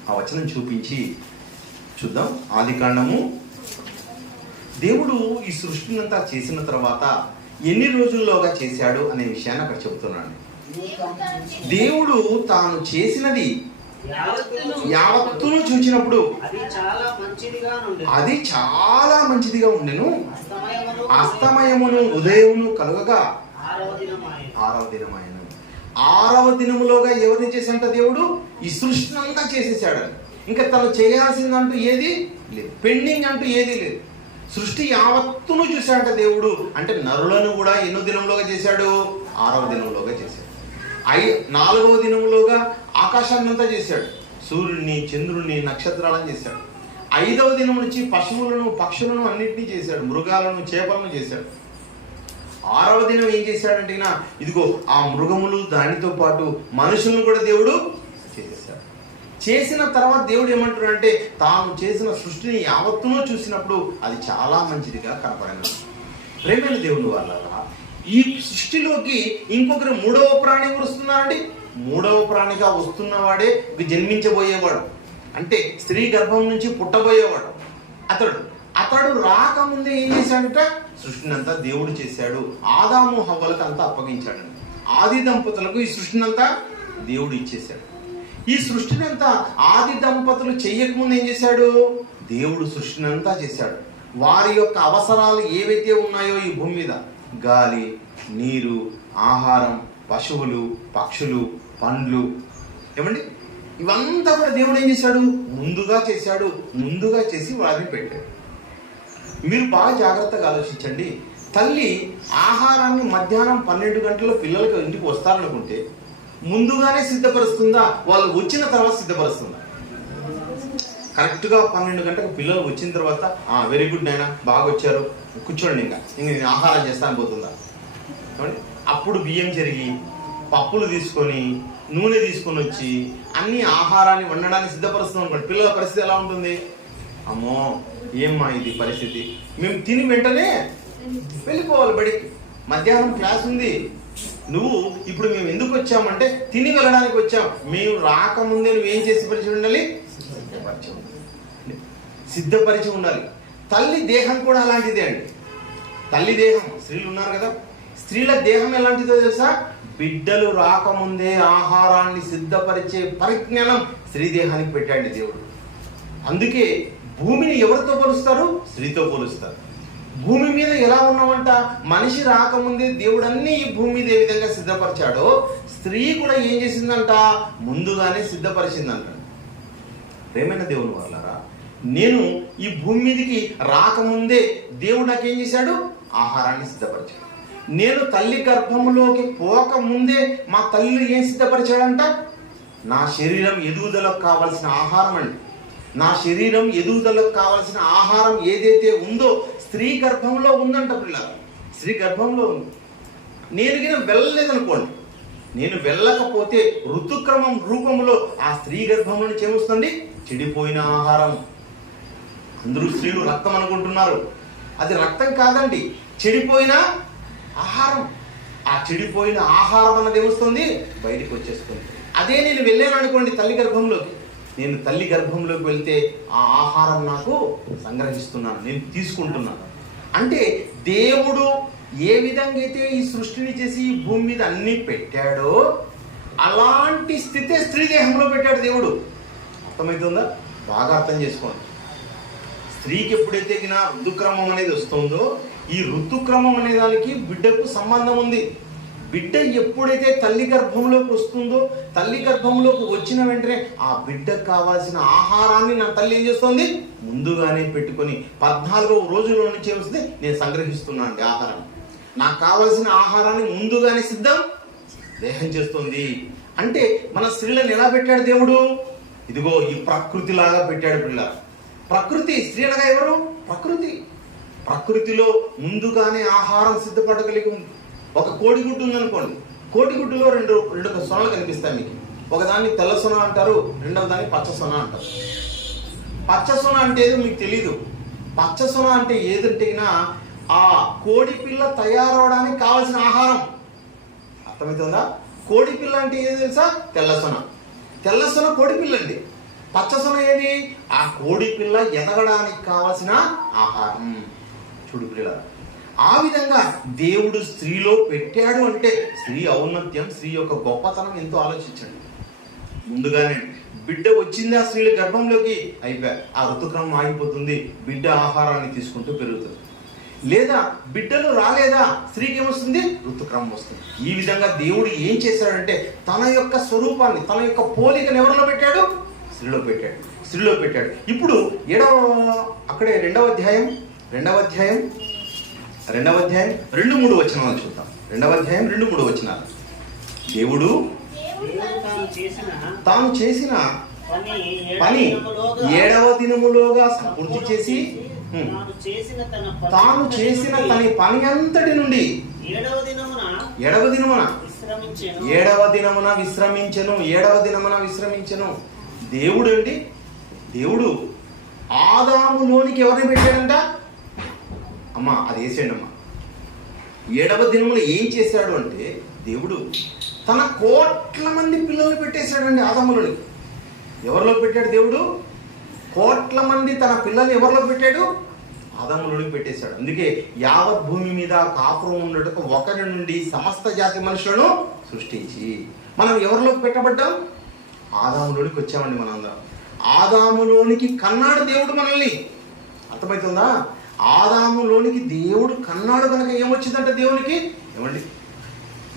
ఆ వచనం చూపించి చూద్దాం. ఆదికాండము, దేవుడు ఈ సృష్టినంతా చేసిన తర్వాత ఎన్ని రోజుల్లోగా చేశాడు అనే విషయాన్ని అక్కడ చెబుతున్నాడు. దేవుడు తాను చేసినది యావత్తును చూచినప్పుడు అది చాలా మంచిదిగా ఉండెను. అస్తమయమును ఉదయమును కలుగగా 6వ దినమాయెను. 6వ దినములోగా ఎవరిని చేశాడంట, దేవుడు ఈ సృష్టిని అంతా చేసేసాడు. ఇంకా తను చేయాల్సిందంటూ ఏది లేదు, పెండింగ్ అంటూ ఏది లేదు. సృష్టి యావత్తును చూశాడంట దేవుడు. అంటే నరులను కూడా ఎన్నో దినంలోగా చేశాడు, 6వ దినంలోగా చేశాడు. 4వ దినములోగా ఆకాశాన్ని అంతా చేశాడు, సూర్యుడిని, చంద్రుడిని, నక్షత్రాలను చేశాడు. 5వ దినం నుంచి పశువులను, పక్షులను అన్నింటినీ చేశాడు, మృగాలను, చేపలను చేశాడు. 6వ దినం ఏం చేశాడంటే, ఇదిగో ఆ మృగములు దానితో పాటు మనుషులను కూడా దేవుడు చేసేసాడు. చేసిన తర్వాత దేవుడు ఏమంటున్నాడంటే, తాను చేసిన సృష్టిని యావత్తును చూసినప్పుడు అది చాలా మంచిదిగా కనపడింది. ప్రేమైన దేవుని వాళ్ళ, ఈ సృష్టిలోకి ఇంకొకరు 3వ ప్రాణి వస్తున్నారండి. 3వ ప్రాణిగా వస్తున్నవాడే జన్మించబోయేవాడు, అంటే స్త్రీ గర్భం నుంచి పుట్టబోయేవాడు. అతడు రాకముందే ఏం చేశాడంట, సృష్టిని అంతా దేవుడు చేశాడు. ఆదాము హవ్వలకు అంతా అప్పగించాడు. ఆది దంపతులకు ఈ సృష్టిని అంతా దేవుడు ఇచ్చేశాడు. ఈ సృష్టిని అంతా ఆది దంపతులు చెయ్యకముందు ఏం చేశాడు, దేవుడు సృష్టిని అంతా చేశాడు. వారి యొక్క అవసరాలు ఏవైతే ఉన్నాయో ఈ భూమి మీద, గాలి, నీరు, ఆహారం, పశువులు, పక్షులు, పండ్లు, ఏమండి, ఇవంతా కూడా దేవుడు ఏం చేశాడు, ముందుగా చేశాడు. ముందుగా చేసి వారిని పెట్టాడు. మీరు బాగా జాగ్రత్తగా ఆలోచించండి. తల్లి ఆహారాన్ని మధ్యాహ్నం 12 గంటల్లో పిల్లలకి ఇంటికి వస్తారనుకుంటే ముందుగానే సిద్ధపరుస్తుందా, వాళ్ళు వచ్చిన తర్వాత సిద్ధపరుస్తుందా? కరెక్ట్గా 12 గంటలకు పిల్లలు వచ్చిన తర్వాత వెరీ గుడ్ నాయనా, బాగా వచ్చారు, కూర్చోండి, ఇంకా నేను ఆహారం చేస్తాను పోతుందా? అప్పుడు బియ్యం చెరిగి, పప్పులు తీసుకొని, నూనె తీసుకొని వచ్చి అన్ని ఆహారాన్ని వండడానికి సిద్ధపరుస్తున్నాం అనుకోండి, పిల్లల పరిస్థితి ఎలా ఉంటుంది? అమ్మో ఏమ్మా ఇది పరిస్థితి, మేము తిని వెంటనే వెళ్ళిపోవాలి బడికి, మధ్యాహ్నం క్లాస్ ఉంది, నువ్వు ఇప్పుడు మేము ఎందుకు వచ్చామంటే తిని వెళ్ళడానికి వచ్చాం, మేము రాకముందే నువ్వేం చేసి పరిచి ఉండాలి, సిద్ధపరిచి ఉండాలి. తల్లి దేహం కూడా అలాంటిదే అండి. తల్లి దేహం, స్త్రీలు ఉన్నారు కదా, స్త్రీల దేహం ఎలాంటిదో తెలుసా? బిడ్డలు రాకముందే ఆహారాన్ని సిద్ధపరిచే పరిజ్ఞానం స్త్రీ దేహానికి పెట్టండి దేవుడు. అందుకే భూమిని ఎవరితో పోలుస్తారు? స్త్రీతో పోలుస్తారు. భూమి మీద ఎలా ఉన్నామంట? మనిషి రాకముందే దేవుడు అన్ని ఈ భూమి మీద ఏ విధంగా సిద్ధపరిచాడో స్త్రీ కూడా ఏం చేసిందంట? ముందుగానే సిద్ధపరిచిందంట. ప్రేమైన దేవుని వాళ్ళారా, నేను ఈ భూమి మీదకి రాకముందే దేవుడు నాకేం చేశాడు? ఆహారాన్ని సిద్ధపరిచాడు. నేను తల్లి గర్భంలోకి పోకముందే మా తల్లి ఏం సిద్ధపరిచాడంట? నా శరీరం ఎదుగుదలకు కావలసిన ఆహారం అండి. నా శరీరం ఎదుగుదలకు కావలసిన ఆహారం ఏదైతే ఉందో స్త్రీ గర్భంలో ఉందంట పిల్లలు. స్త్రీ గర్భంలో ఉంది. నేను గిన వెళ్ళలేదనుకోండి, నేను వెళ్ళకపోతే ఋతుక్రమం రూపంలో ఆ స్త్రీ గర్భంలో నుంచి ఏమొస్తుంది? చెడిపోయిన ఆహారం. అందరూ స్త్రీలు రక్తం అనుకుంటున్నారు, అది రక్తం కాదండి, చెడిపోయిన ఆహారం. ఆ చెడిపోయిన ఆహారం అన్నది ఏమొస్తుంది? బయటికి వచ్చేస్తుంది. అదే నేను వెళ్ళాను అనుకోండి తల్లి గర్భంలోకి, నేను తల్లి గర్భంలోకి వెళ్తే ఆ ఆహారం నాకు సంగ్రహిస్తున్నాను, నేను తీసుకుంటున్నాను. అంటే దేవుడు ఏ విధంగా అయితే ఈ సృష్టిని చేసి ఈ భూమి మీద అన్ని పెట్టాడో అలాంటి స్థితే స్త్రీ దేహంలో పెట్టాడు దేవుడు. అర్థమవుతుందా? బాగా అర్థం చేసుకోండి. స్త్రీకి ఎప్పుడైతే ఋతుక్రమం అనేది వస్తుందో, ఈ ఋతుక్రమం అనే దానికి బిడ్డకు సంబంధం ఉంది. బిడ్డ ఎప్పుడైతే తల్లి గర్భంలోకి వస్తుందో, తల్లి గర్భంలోకి వచ్చిన వెంటనే ఆ బిడ్డకు కావాల్సిన ఆహారాన్ని నా తల్లి ఏం చేస్తుంది? ముందుగానే పెట్టుకొని 14వ రోజుల నుంచి ఏమొస్తుంది? నేను సంగ్రహిస్తున్నాను ఆహారం. నాకు కావాల్సిన ఆహారాన్ని ముందుగానే సిద్ధం దేహం చేస్తుంది. అంటే మన స్త్రీలను ఎలా పెట్టాడు దేవుడు? ఇదిగో ఈ ప్రకృతి లాగా పెట్టాడు పిల్ల. ప్రకృతి, స్త్రీ అనగా ఎవరు? ప్రకృతి. ప్రకృతిలో ముందుగానే ఆహారం సిద్ధపడగలిగి ఉంది. ఒక కోడిగుడ్డు ఉందనుకోండి, కోడిగుడ్డులో రెండు సొనలు కనిపిస్తాయి మీకు. ఒకదాన్ని తెల్ల సొన అంటారు, రెండవ దాన్ని పచ్చ సొన అంటారు. పచ్చ సొన అంటే ఏదో మీకు తెలీదు. పచ్చ సొన అంటే ఏదంటే ఆ కోడి పిల్ల తయారవడానికి కావాల్సిన ఆహారం. అర్థమవుతుందా? కోడి పిల్ల అంటే ఏది తెలుసా? తెల్ల సొన. తెల్ల సొన కోడి పిల్ల అండి. పచ్చ సొన ఏది? ఆ కోడి పిల్ల ఎదగడానికి కావాల్సిన ఆహారం. చూడు పిల్ల, ఆ విధంగా దేవుడు స్త్రీలో పెట్టాడు. అంటే స్త్రీ ఔన్నత్యం, స్త్రీ యొక్క గొప్పతనం ఎంతో ఆలోచించండి. ముందుగానే బిడ్డ వచ్చింది ఆ స్త్రీల గర్భంలోకి, అయిపోయా ఆ ఋతుక్రమం ఆగిపోతుంది, బిడ్డ ఆహారాన్ని తీసుకుంటూ పెరుగుతుంది. లేదా బిడ్డలు రాలేదా, స్త్రీకి ఏమొస్తుంది? ఋతుక్రమం వస్తుంది. ఈ విధంగా దేవుడు ఏం చేశాడంటే తన యొక్క స్వరూపాన్ని, తన యొక్క పోలికను ఎవరిలో పెట్టాడు? స్త్రీలో పెట్టాడు. స్త్రీలో పెట్టాడు. ఇప్పుడు అక్కడే రెండవ అధ్యాయం 2-3 వచనాలు చూద్దాం. 2వ అధ్యాయం 2-3 వచనాలు. దేవుడు తాను చేసిన పని 7వ దినములోగా సంపూర్తి చేసి తాను చేసిన తన పని అంతటి నుండి 7వ దినమున విశ్రమించెను. దేవుడు అండి, దేవుడు ఆదాములోనికి ఎవరిని పెట్టాడంట? అమ్మా అది వేసేయండి అమ్మా. 7వ దినములో ఏం చేశాడు అంటే దేవుడు తన కోట్ల మంది పిల్లలు పెట్టేశాడండి ఆదాములోని. ఎవరిలో పెట్టాడు దేవుడు? కోట్ల మంది తన పిల్లలు ఎవరిలో పెట్టాడు? ఆదాములోనికి పెట్టేశాడు. అందుకే యావత్ భూమి మీద కాపురం ఉండటకు ఒకరి నుండి సమస్త జాతి మనుషులను సృష్టించి మనం ఎవరిలోకి పెట్టబడ్డాం? ఆదాములోనికి వచ్చామండి మనందరం. ఆదాములోనికి కన్నాడు దేవుడు మనల్ని. అర్థమవుతుందా? ఆదాములోనికి దేవుడు కన్నాడు కనుక ఏమొచ్చిందంటే దేవునికి ఏమండి,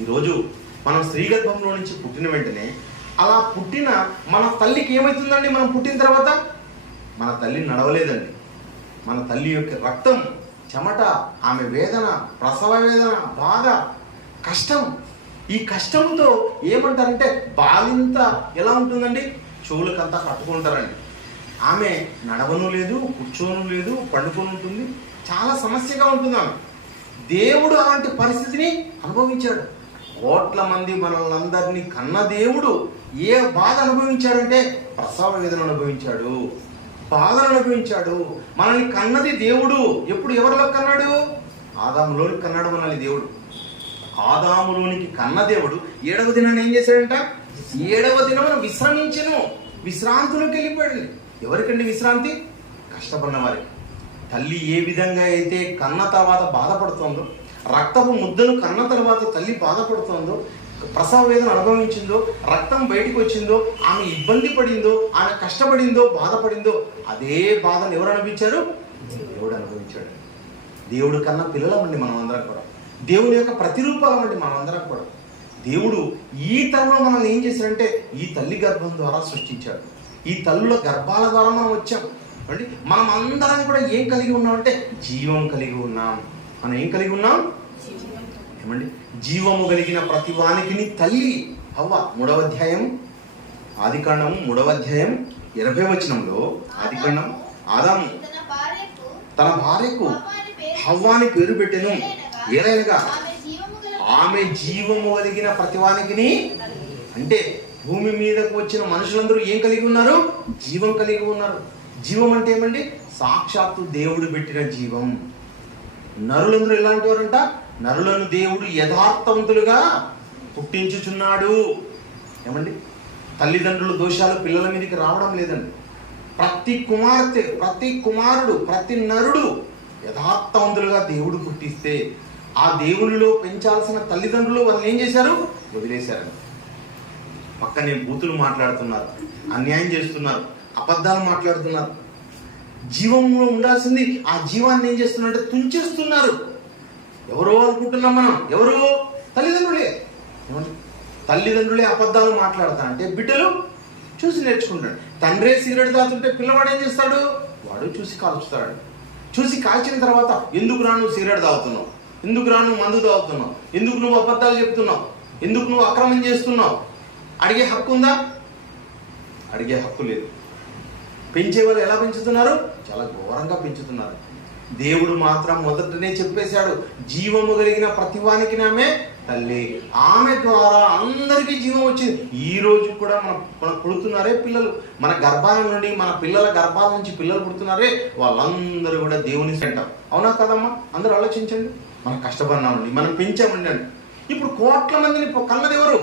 ఈరోజు మనం స్త్రీ గర్భంలో నుంచి పుట్టిన వెంటనే అలా పుట్టిన మన తల్లికి ఏమవుతుందండి? మనం పుట్టిన తర్వాత మన తల్లి నడవలేదండి. మన తల్లి యొక్క రక్తం, చెమట, ఆమె వేదన, ప్రసవ వేదన, బాధ, కష్టం. ఈ కష్టంతో ఏమంటారంటే బాలింత ఎలా ఉంటుందండి? చెవులకంతా కట్టుకుంటారండి. ఆమె నడవను లేదు, కూర్చోను లేదు, పండుకొని ఉంటుంది. చాలా సమస్యగా ఉంటుంది ఆమె. దేవుడు అలాంటి పరిస్థితిని అనుభవించాడు. కోట్ల మంది మనల్ని కన్న దేవుడు ఏ బాధ అనుభవించాడంటే ప్రసవ వేదన అనుభవించాడు, బాధను అనుభవించాడు. మనల్ని కన్నది దేవుడు. ఎప్పుడు ఎవరిలో కన్నాడు? ఆదాములోనికి కన్నాడు మనల్ని దేవుడు. ఆదాములోనికి కన్న దేవుడు 7వ దినాన్ని ఏం చేశాడంట? 7వ దినమున విశ్రమించెను. విశ్రాంతిలోకి వెళ్ళిపోయాడు. ఎవరికండి విశ్రాంతి? కష్టపడిన వారికి. తల్లి ఏ విధంగా అయితే కన్న తర్వాత బాధపడుతుందో, రక్తపు ముద్దను కన్న తర్వాత తల్లి బాధపడుతుందో, ప్రసవ వేదన అనుభవించిందో, రక్తం బయటకు వచ్చిందో, ఆమె ఇబ్బంది పడిందో, ఆమె కష్టపడిందో, బాధపడిందో, అదే బాధను ఎవరు అనుభవించారు? దేవుడు అనుభవించాడు. దేవుడి కన్నా పిల్లలమండి మనం అందరం కూడా. దేవుడి యొక్క ప్రతిరూపాలమండి మనం అందరం కూడా. దేవుడు ఈ తరంలో మనల్ని ఏం చేశాడంటే ఈ తల్లి గర్భం ద్వారా సృష్టించాడు. ఈ తల్లుల గర్భాల ద్వారా మనం వచ్చాం అండి. మనం అందరం కూడా ఏం కలిగి ఉన్నామంటే జీవం కలిగి ఉన్నాం. మనం ఏం కలిగి ఉన్నాం? ఏమండి, జీవము కలిగిన ప్రతి వానికి తల్లి హవ్వ. 3వ అధ్యాయం ఆదికాండము 3వ అధ్యాయం 20వ వచనంలో ఆదికాండం ఆదాము తన భార్యకు హవ్వ అని పేరు పెట్టెను. ఏలైనగా ఆమె జీవము కలిగిన ప్రతివానికి, అంటే భూమి మీదకు వచ్చిన మనుషులందరూ ఏం కలిగి ఉన్నారు? జీవం కలిగి ఉన్నారు. జీవం అంటే ఏమండి? సాక్షాత్తు దేవుడు పెట్టిన జీవం. నరులందరూ ఎలాంటి వారంట? నరులను దేవుడు యథార్థవంతులుగా పుట్టించుచున్నాడు. ఏమండి, తల్లిదండ్రుల దోషాలు పిల్లల మీదకి రావడం లేదండి. ప్రతి కుమార్తె, ప్రతి కుమారుడు, ప్రతి నరుడు యథార్థవంతులుగా దేవుడు పుట్టిస్తే ఆ దేవునిలో పెంచాల్సిన తల్లిదండ్రులు వాళ్ళు ఏం చేశారు? వదిలేశారు. పక్కనే బూతులు మాట్లాడుతున్నారు, అన్యాయం చేస్తున్నారు, అబద్ధాలు మాట్లాడుతున్నారు. జీవంలో ఉండాల్సింది ఆ జీవాన్ని ఏం చేస్తున్నారంటే తుంచేస్తున్నారు. ఎవరో అనుకుంటున్నాం మనం, ఎవరు? తల్లిదండ్రులే. ఏమండి, తల్లిదండ్రులే అబద్ధాలు మాట్లాడతారంటే బిడ్డలు చూసి నేర్చుకుంటాడు. తండ్రే సిగరెట్ తాగుతుంటే పిల్లవాడు ఏం చేస్తాడు? వాడు చూసి కాల్చుతాడు. చూసి కాల్చిన తర్వాత ఎందుకు నువ్వు సిగరెట్ తాగుతున్నావు, ఎందుకు నువ్వు మందు తాగుతున్నావు, ఎందుకు నువ్వు అబద్ధాలు చెప్తున్నావు, ఎందుకు నువ్వు అక్రమం చేస్తున్నావు అడిగే హక్కు ఉందా? అడిగే హక్కు లేదు. పెంచే వాళ్ళు ఎలా పెంచుతున్నారు? చాలా ఘోరంగా పెంచుతున్నారు. దేవుడు మాత్రం మొదటనే చెప్పేశాడు, జీవము కలిగిన ప్రతివానికి ఆమె తల్లి. ఆమె ద్వారా అందరికీ జీవం వచ్చింది. ఈ రోజు కూడా మన పుడుతున్నారే పిల్లలు, మన గర్భాల నుండి, మన పిల్లల గర్భాల నుంచి పిల్లలు పుడుతున్నారే, వాళ్ళందరూ కూడా దేవుని అంటాం. అవునా కదమ్మా? అందరూ ఆలోచించండి. మనం కష్టపడినామండి, మనం పెంచామండి అండి. ఇప్పుడు కోట్ల మందిని కన్నది ఎవరు?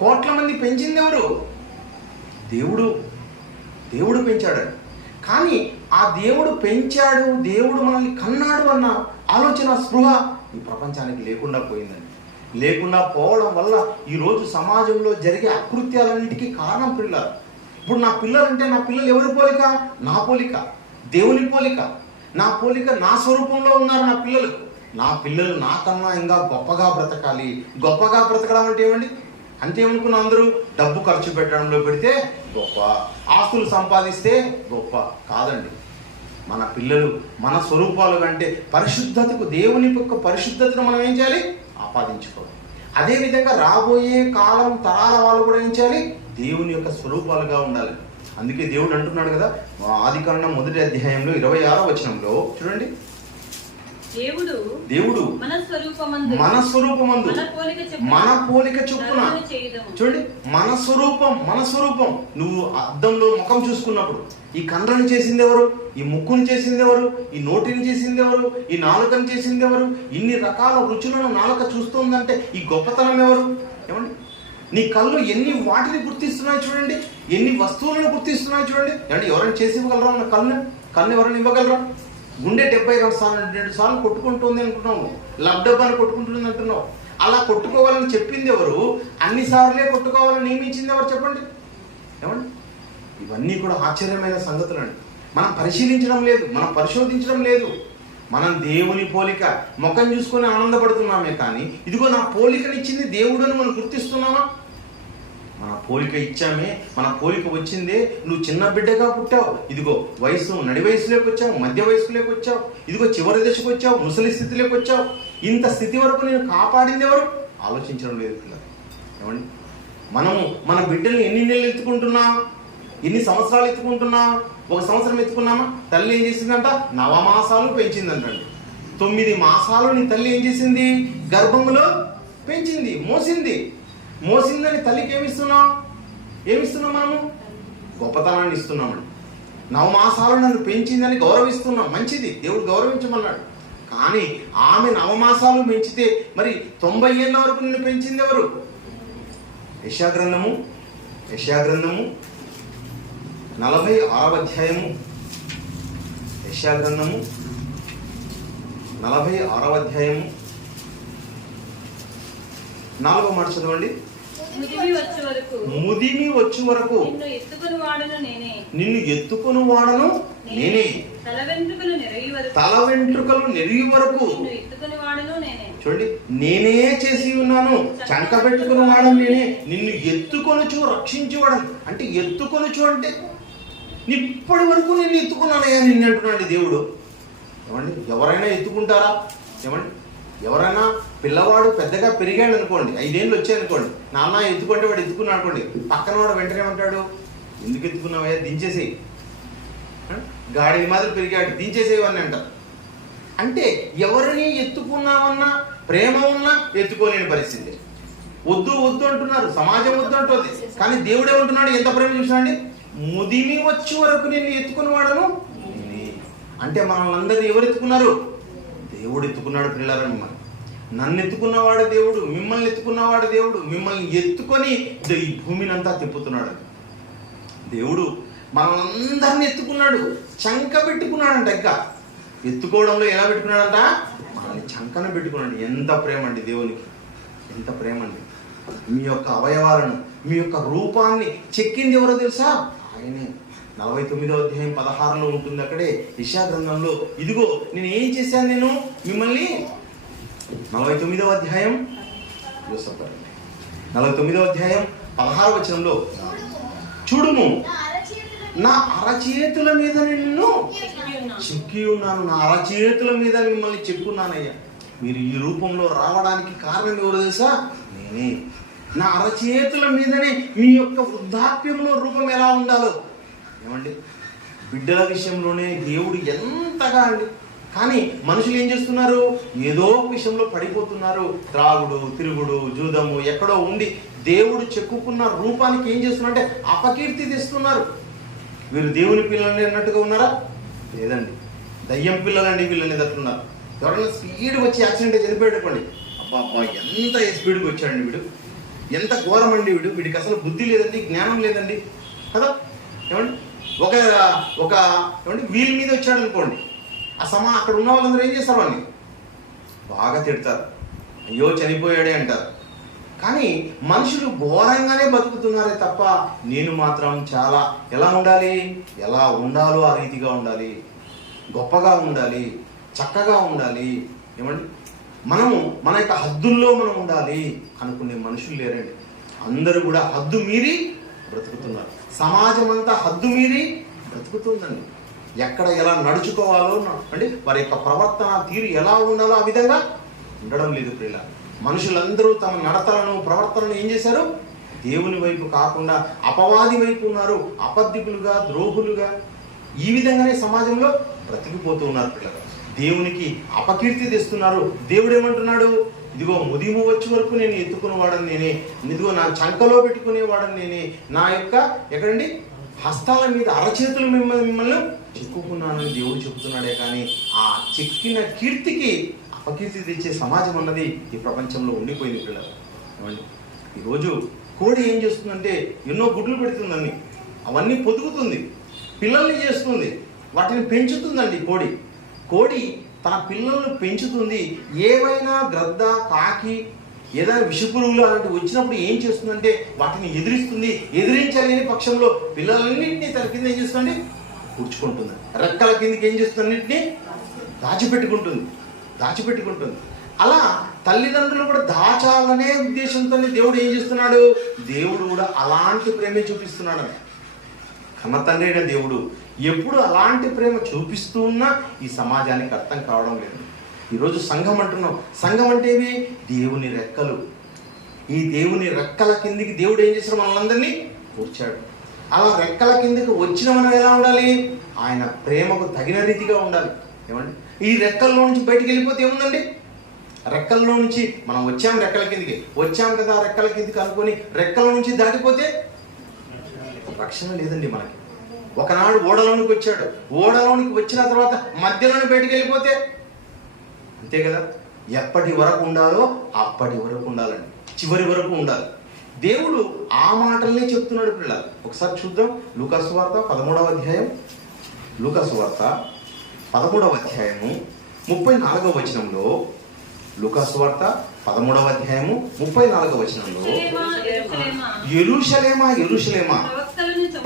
కోట్ల మంది పెంచింది ఎవరు? దేవుడు. దేవుడు పెంచాడు. కానీ ఆ దేవుడు పెంచాడు, దేవుడు మనల్ని కన్నాడు అన్న ఆలోచన, స్పృహ ఈ ప్రపంచానికి లేకుండా పోయిందండి. లేకుండా పోవడం వల్ల ఈరోజు సమాజంలో జరిగే అకృత్యాలన్నింటికీ కారణం పిల్లలు. ఇప్పుడు నా పిల్లలు అంటే నా పిల్లలు ఎవరి పోలిక? నా పోలిక, దేవుని పోలిక. నా పోలిక, నా స్వరూపంలో ఉన్నారు నా పిల్లలు. నా పిల్లలు నాకన్నా ఇంకా గొప్పగా బ్రతకాలి. గొప్పగా బ్రతకడం అంటే ఏమండి? అంటే ఏమనుకున్నా అందరూ? డబ్బు ఖర్చు పెట్టడంలో పెడితే గొప్ప, ఆస్తులు సంపాదిస్తే గొప్ప కాదండి. మన పిల్లలు మన స్వరూపాలు కంటే పరిశుద్ధతకు, దేవుని యొక్క పరిశుద్ధతను మనం ఏం చేయాలి? ఆపాదించుకోవాలి. అదేవిధంగా రాబోయే కాలం తరాల వాళ్ళు కూడా ఏం చేయాలి? దేవుని యొక్క స్వరూపాలుగా ఉండాలి. అందుకే దేవుడు అంటున్నాడు కదా, ఆదికాండం 1వ అధ్యాయంలో 26వ వచనంలో చూడండి, దేవుడు మన స్వరూపమందు మన పోలిక చొప్పున. చూడండి, మన స్వరూపం. నువ్వు అద్దంలో ముఖం చూసుకున్నప్పుడు ఈ కండ్రని చేసింది ఎవరు? ఈ ముక్కుని చేసింది ఎవరు? ఈ నోటిని చేసింది ఎవరు? ఈ నాలుకని చేసింది ఎవరు? ఇన్ని రకాల రుచులను నాలుక చూస్తుందంటే ఈ గొప్పతనం ఎవరు? ఏమండి, నీ కళ్ళు ఎన్ని వాటిని గుర్తిస్తున్నాయి చూడండి, ఎన్ని వస్తువులను గుర్తిస్తున్నాయి చూడండి. ఏమంటే ఎవరైనా చేసి ఇవ్వగలరా? మన కళ్ళు ఎవరైనా ఇవ్వగలరా? గుండె 72 సార్లు కొట్టుకుంటుంది అనుకుంటున్నావు, లబ్డబ్బాని కొట్టుకుంటుంది అంటున్నావు. అలా కొట్టుకోవాలని చెప్పింది ఎవరు? అన్ని సార్లే కొట్టుకోవాలని నియమించింది ఎవరు? చెప్పండి. ఏమండి, ఇవన్నీ కూడా ఆశ్చర్యమైన సంగతులు అండి. మనం పరిశీలించడం లేదు, మనం పరిశోధించడం లేదు. మనం దేవుని పోలిక ముఖం చూసుకొని ఆనందపడుతున్నామే కానీ ఇదిగో నా పోలికనిచ్చింది దేవుడు అని మనం గుర్తిస్తున్నామా? మన పోలిక ఇచ్చామే, మన పోలిక వచ్చిందే. నువ్వు చిన్న బిడ్డగా పుట్టావు, ఇదిగో నడి వయసులోకి వచ్చావు, మధ్య వయసులోకి వచ్చావు, ఇదిగో చివరి దశకు వచ్చావు, ముసలి స్థితిలోకి వచ్చావు. ఇంత స్థితి వరకు నేను కాపాడింది ఎవరు? ఆలోచించడం లేదు పిల్లలు. ఏమండి, మనము మన బిడ్డల్ని ఎన్ని నెలలు ఎత్తుకుంటున్నాం, ఎన్ని సంవత్సరాలు ఎత్తుకుంటున్నాం? 1 సంవత్సరం ఎత్తుకున్నామా? తల్లి ఏం చేసిందంట? 9 మాసాలు పెంచిందంటండి. 9 మాసాలు నీ తల్లి ఏం చేసింది? గర్భములో పెంచింది, మోసిందని తల్లికి ఏమిస్తున్నాం మనము? గొప్పతనాన్ని ఇస్తున్నామండి. 9 మాసాలు నన్ను పెంచిందని గౌరవిస్తున్నాం, మంచిది, దేవుడు గౌరవించమన్నాడు. కానీ ఆమె 9 మాసాలు పెంచితే మరి 90 ఏళ్ళ వరకు నిన్ను పెంచింది ఎవరు? యెషయా గ్రంథము 46వ అధ్యాయము, యెషయా గ్రంథము 46వ అధ్యాయము 4వ మాట చదవండి. ముదిమి వచ్చు వరకు నిన్ను ఎత్తుకుని వాడను నేనే. తల వెంట్రుకలు నెరగి వరకు తల వెంట్రుకలు నెరిగి వరకు నిన్ను ఎత్తుకుని వాడను నేనే. చూడండి, నేనే చేసి ఉన్నాను, చంక పెట్టుకుని వాడను నేనే, నిన్ను ఎత్తుకొనుచు రక్షించువాడను. అంటే ఎత్తుకొనుచు అంటే ఇప్పటి వరకు నిన్ను ఎత్తుకున్నానయ్యా నిన్ను అంటున్నాడు దేవుడు. ఏమండి, ఎవరైనా ఎత్తుకుంటారా? ఏమండి, ఎవరైనా పిల్లవాడు పెద్దగా పెరిగాడు అనుకోండి, 5 ఏళ్ళు వచ్చాయనుకోండి, నాన్న ఎత్తుకుంటే వాడు ఎత్తుకున్నాడు అనుకోండి, పక్కన వాడు వెంటనే ఏమంటాడు, ఎందుకు ఎత్తుకున్నావయ్యా, దించేసేయి, గాడి మాదిరి పెరిగాడు, దించేసేవని అంటారు. అంటే ఎవరిని ఎత్తుకున్నామన్నా ప్రేమ ఉన్నా ఎత్తుకోలేని పరిస్థితి. వద్దు వద్దు అంటున్నారు, సమాజం వద్దు అంటుంది, కానీ దేవుడు ఏమంటున్నాడు, ఎంత ప్రేమ చూసాండి, ముదిమి వచ్చే వరకు నేను ఎత్తుకుని వాడను. అంటే మనల్ని అందరినీ ఎవరు ఎత్తుకున్నారు? దేవుడు ఎత్తుకున్నాడు. పిల్లలని మిమ్మల్ని, నన్ను ఎత్తుకున్నవాడు దేవుడు, మిమ్మల్ని ఎత్తుకున్నవాడు దేవుడు, మిమ్మల్ని ఎత్తుకొని ఈ భూమిని అంతా తిప్పుతున్నాడు. దేవుడు మనల్ని ఎత్తుకున్నాడు, చంక పెట్టుకున్నాడంట. ఇంకా ఎత్తుకోవడంలో ఎలా పెట్టుకున్నాడంట, మనల్ని చంకన పెట్టుకున్నాడు. ఎంత ప్రేమ అండి దేవునికి, ఎంత ప్రేమ అండి. మీ యొక్క అవయవాలను, మీ యొక్క రూపాన్ని చెక్కింది ఎవరో తెలుసా? ఆయనే. 49వ అధ్యాయం 16లో ఉంటుంది అక్కడే, యెషయా గ్రంథంలో. ఇదిగో నేను ఏం చేశాను, నేను మిమ్మల్ని 49వ అధ్యాయం 49వ అధ్యాయం 16వ వచనంలో, చూడుము నా అరచేతుల మీద నిన్ను చెక్కి ఉన్నాను, నా అరచేతుల మీద మిమ్మల్ని చెక్కున్నానయ్యా. మీరు ఈ రూపంలో రావడానికి కారణం ఎవరు తెలుసా? నేనే. నా అరచేతుల మీదనే మీ యొక్క వృద్ధాప్యంలో రూపం ఎలా ఉండాలో. ఏమండి, బిడ్డల విషయంలోనే దేవుడు ఎంతగా అండి. కానీ మనుషులు ఏం చేస్తున్నారు, ఏదో ఒక విషయంలో పడిపోతున్నారు. త్రాగుడు, తిరుగుడు, జూదము ఎక్కడో ఉండి దేవుడు చెక్కుకున్న రూపానికి ఏం చేస్తున్నారంటే అపకీర్తి తెస్తున్నారు. వీరు దేవుని పిల్లలని అన్నట్టుగా ఉన్నారా? లేదండి, దయ్యం పిల్లలండి వీళ్ళని తట్టున్నారు. ఎవరైనా స్పీడ్ వచ్చి యాక్సిడెంట్ చనిపోయేటప్పండి, అబ్బా అబ్బా ఎంత స్పీడ్గా వచ్చాడండి వీడు, ఎంత ఘోరం అండి వీడు, వీడికి అసలు బుద్ధి లేదండి, జ్ఞానం లేదండి కదా. ఏమండి, ఒక ఏమండి వీళ్ళ మీద వచ్చాడు అనుకోండి, అక్కడ ఉన్న వాళ్ళందరూ ఏం చేస్తారు, వాళ్ళని బాగా తిడతారు, అయ్యో చనిపోయాడే అంటారు. కానీ మనుషులు ఘోరంగానే బతుకుతున్నారే తప్ప నేను మాత్రం చాలా ఎలా ఉండాలి, ఎలా ఉండాలో ఆ రీతిగా ఉండాలి, గొప్పగా ఉండాలి, చక్కగా ఉండాలి. ఏమండి, మనము మన యొక్క హద్దుల్లో మనం ఉండాలి అనుకునే మనుషులు లేరండి. అందరూ కూడా హద్దు మీరి బ్రతుకుతున్నారు. సమాజం అంతా హద్దు మీరి బ్రతుకుతుందండి. ఎక్కడ ఎలా నడుచుకోవాలో అంటే వారి యొక్క ప్రవర్తన తీరు ఎలా ఉండాలో ఆ విధంగా ఉండడం లేదు. ప్రియుల మనుషులందరూ తమ నడతలను, ప్రవర్తనను ఏం చేశారు, దేవుని వైపు కాకుండా అపవాది వైపు ఉన్నారు. అబద్ధికులుగా, ద్రోహులుగా ఈ విధంగానే సమాజంలో బ్రతికిపోతూ ఉన్నారు. పిల్లలు దేవునికి అపకీర్తి తెస్తున్నారు. దేవుడు ఏమంటున్నాడు, ఇదిగో ముదిము వచ్చే వరకు నేను ఎత్తుకునేవాడని నేనే, ఇదిగో నా చంకలో పెట్టుకునేవాడని నేనే, నా యొక్క ఎక్కడండి హస్తాల మీద అరచేతులు మిమ్మల్ని చెక్కుకున్నానని దేవుడు చెబుతున్నాడే. కానీ ఆ చెక్కిన కీర్తికి అపకీర్తి తెచ్చే సమాజం అన్నది ఈ ప్రపంచంలో ఉండిపోయింది. పిల్లలు ఏమండి, ఈరోజు కోడి ఏం చేస్తుందంటే ఎన్నో గుడ్లు పెడుతుందని, అవన్నీ పొదుగుతుంది, పిల్లల్ని చేస్తుంది, వాటిని పెంచుతుందండి. కోడి తన పిల్లలను పెంచుతుంది. ఏవైనా గ్రద్ద, కాకి, ఏదైనా విషపురుగులు అలాంటివి వచ్చినప్పుడు ఏం చేస్తుందంటే వాటిని ఎదిరిస్తుంది. ఎదిరించలేని పక్షంలో పిల్లలన్నింటినీ తన కింద ఏం చేస్తుంది, కూర్చుకుంటుంది. రెక్కల కిందకి ఏం చేస్తుంది, అన్నింటినీ దాచిపెట్టుకుంటుంది. అలా తల్లిదండ్రులు కూడా దాచాలనే ఉద్దేశంతో దేవుడు ఏం చేస్తున్నాడు, దేవుడు కూడా అలాంటి ప్రేమే చూపిస్తున్నాడు. కన్న తండ్రి అయిన దేవుడు ఎప్పుడు అలాంటి ప్రేమ చూపిస్తూ ఉన్నా ఈ సమాజానికి అర్థం కావడం లేదు. ఈరోజు సంఘం అంటున్నాం. సంఘం అంటే ఏమి, దేవుని రెక్కలు. ఈ దేవుని రెక్కల కిందికి దేవుడు ఏం చేశాడు, మనల్ని కూర్చాడు. అలా రెక్కల కిందకి వచ్చిన మనం ఎలా ఉండాలి, ఆయన ప్రేమకు తగిన రీతిగా ఉండాలి. ఏమండి, ఈ రెక్కల్లో నుంచి బయటికి వెళ్ళిపోతే ఏముందండి, రెక్కల్లో నుంచి మనం వచ్చాం, రెక్కల కిందికి వచ్చాం కదా, రెక్కల కిందికి అనుకొని రెక్కల నుంచి దాటిపోతే రక్షణ లేదండి మనకి. ఒకనాడు ఓడలోనికి వచ్చాడు, ఓడలోనికి వచ్చిన తర్వాత మధ్యలోనే బయటికి వెళ్ళిపోతే అంతే కదా. ఎప్పటి వరకు ఉండాలో అప్పటి వరకు ఉండాలండి, చివరి వరకు ఉండాలి. దేవుడు ఆ మాటలనే చెప్తున్నాడు. పిల్లలు ఒకసారి చూద్దాం, లూకాసు వార్త 13వ అధ్యాయం, లూకాసు వార్త 13వ అధ్యాయము 34వ వచనంలో, లూకాసు వార్త 13వ అధ్యాయము 34వ వచనంలో, యెరూషలేమా యెరూషలేమా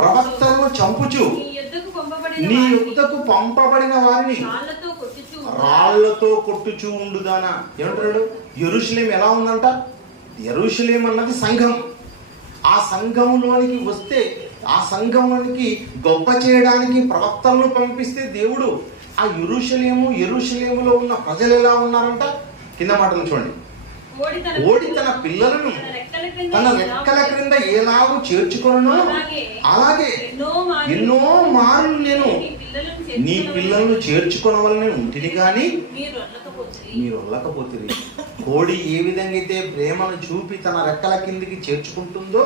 ప్రవక్తలను చంపుచు పంపబడిన నీ వారిని యుద్ధకు పంపబడిన వారిని రాళ్లతో కొట్టుచూ రాళ్లతో కొట్టుచూ ఉండుదానా. ఏమంటాడు? యెరూషలేం ఎలా ఉందంట? యెరూషలేం అన్నది సంఘం. ఆ సంఘంలోనికి వస్తే, ఆ సంఘంలోనికి గొప్ప చేయడానికి ప్రవక్తలను పంపిస్తే దేవుడు ఆ యెరూషలేములో ఉన్న ప్రజలు ఎలా ఉన్నారంట? కింద మాటలు చూడండి. ఓడి తన పిల్లలను తన రెక్కల క్రింద ఎలాగూ చేర్చుకొనునో అలాగే ఎన్నో మార్లు నేను నీ పిల్లలను చేర్చుకొనవలనే ఉంటుంది కానీ మీరు వెళ్ళకపోతే. కోడి ఏ విధంగా అయితే ప్రేమను చూపి తన రెక్కల కిందికి చేర్చుకుంటుందో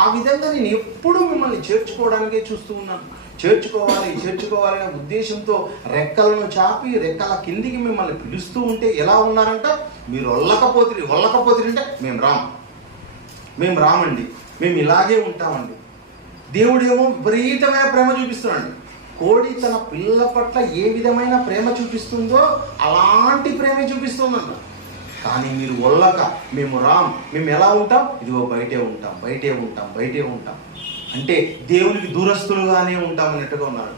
ఆ విధంగా నేను ఎప్పుడు మిమ్మల్ని చేర్చుకోవడానికే చూస్తూ ఉన్నాను. చేర్చుకోవాలనే ఉద్దేశంతో రెక్కలను చాపి రెక్కల కిందికి మిమ్మల్ని పిలుస్తూ ఉంటే ఎలా ఉన్నారంట? మీరు వెళ్ళకపోతే అంటే మేము రామండి, మేము ఇలాగే ఉంటామండి. దేవుడేమో విపరీతమైన ప్రేమ చూపిస్తున్నాడు. కోడి తన పిల్లల పట్ల ఏ విధమైన ప్రేమ చూపిస్తుందో అలాంటి ప్రేమ చూపిస్తుందంట. కానీ మీరు మేము ఎలా ఉంటాం? ఇదిగో బయటే ఉంటాం అంటే దేవునికి దూరస్తులుగానే ఉంటాం అన్నట్టుగా ఉన్నాడు.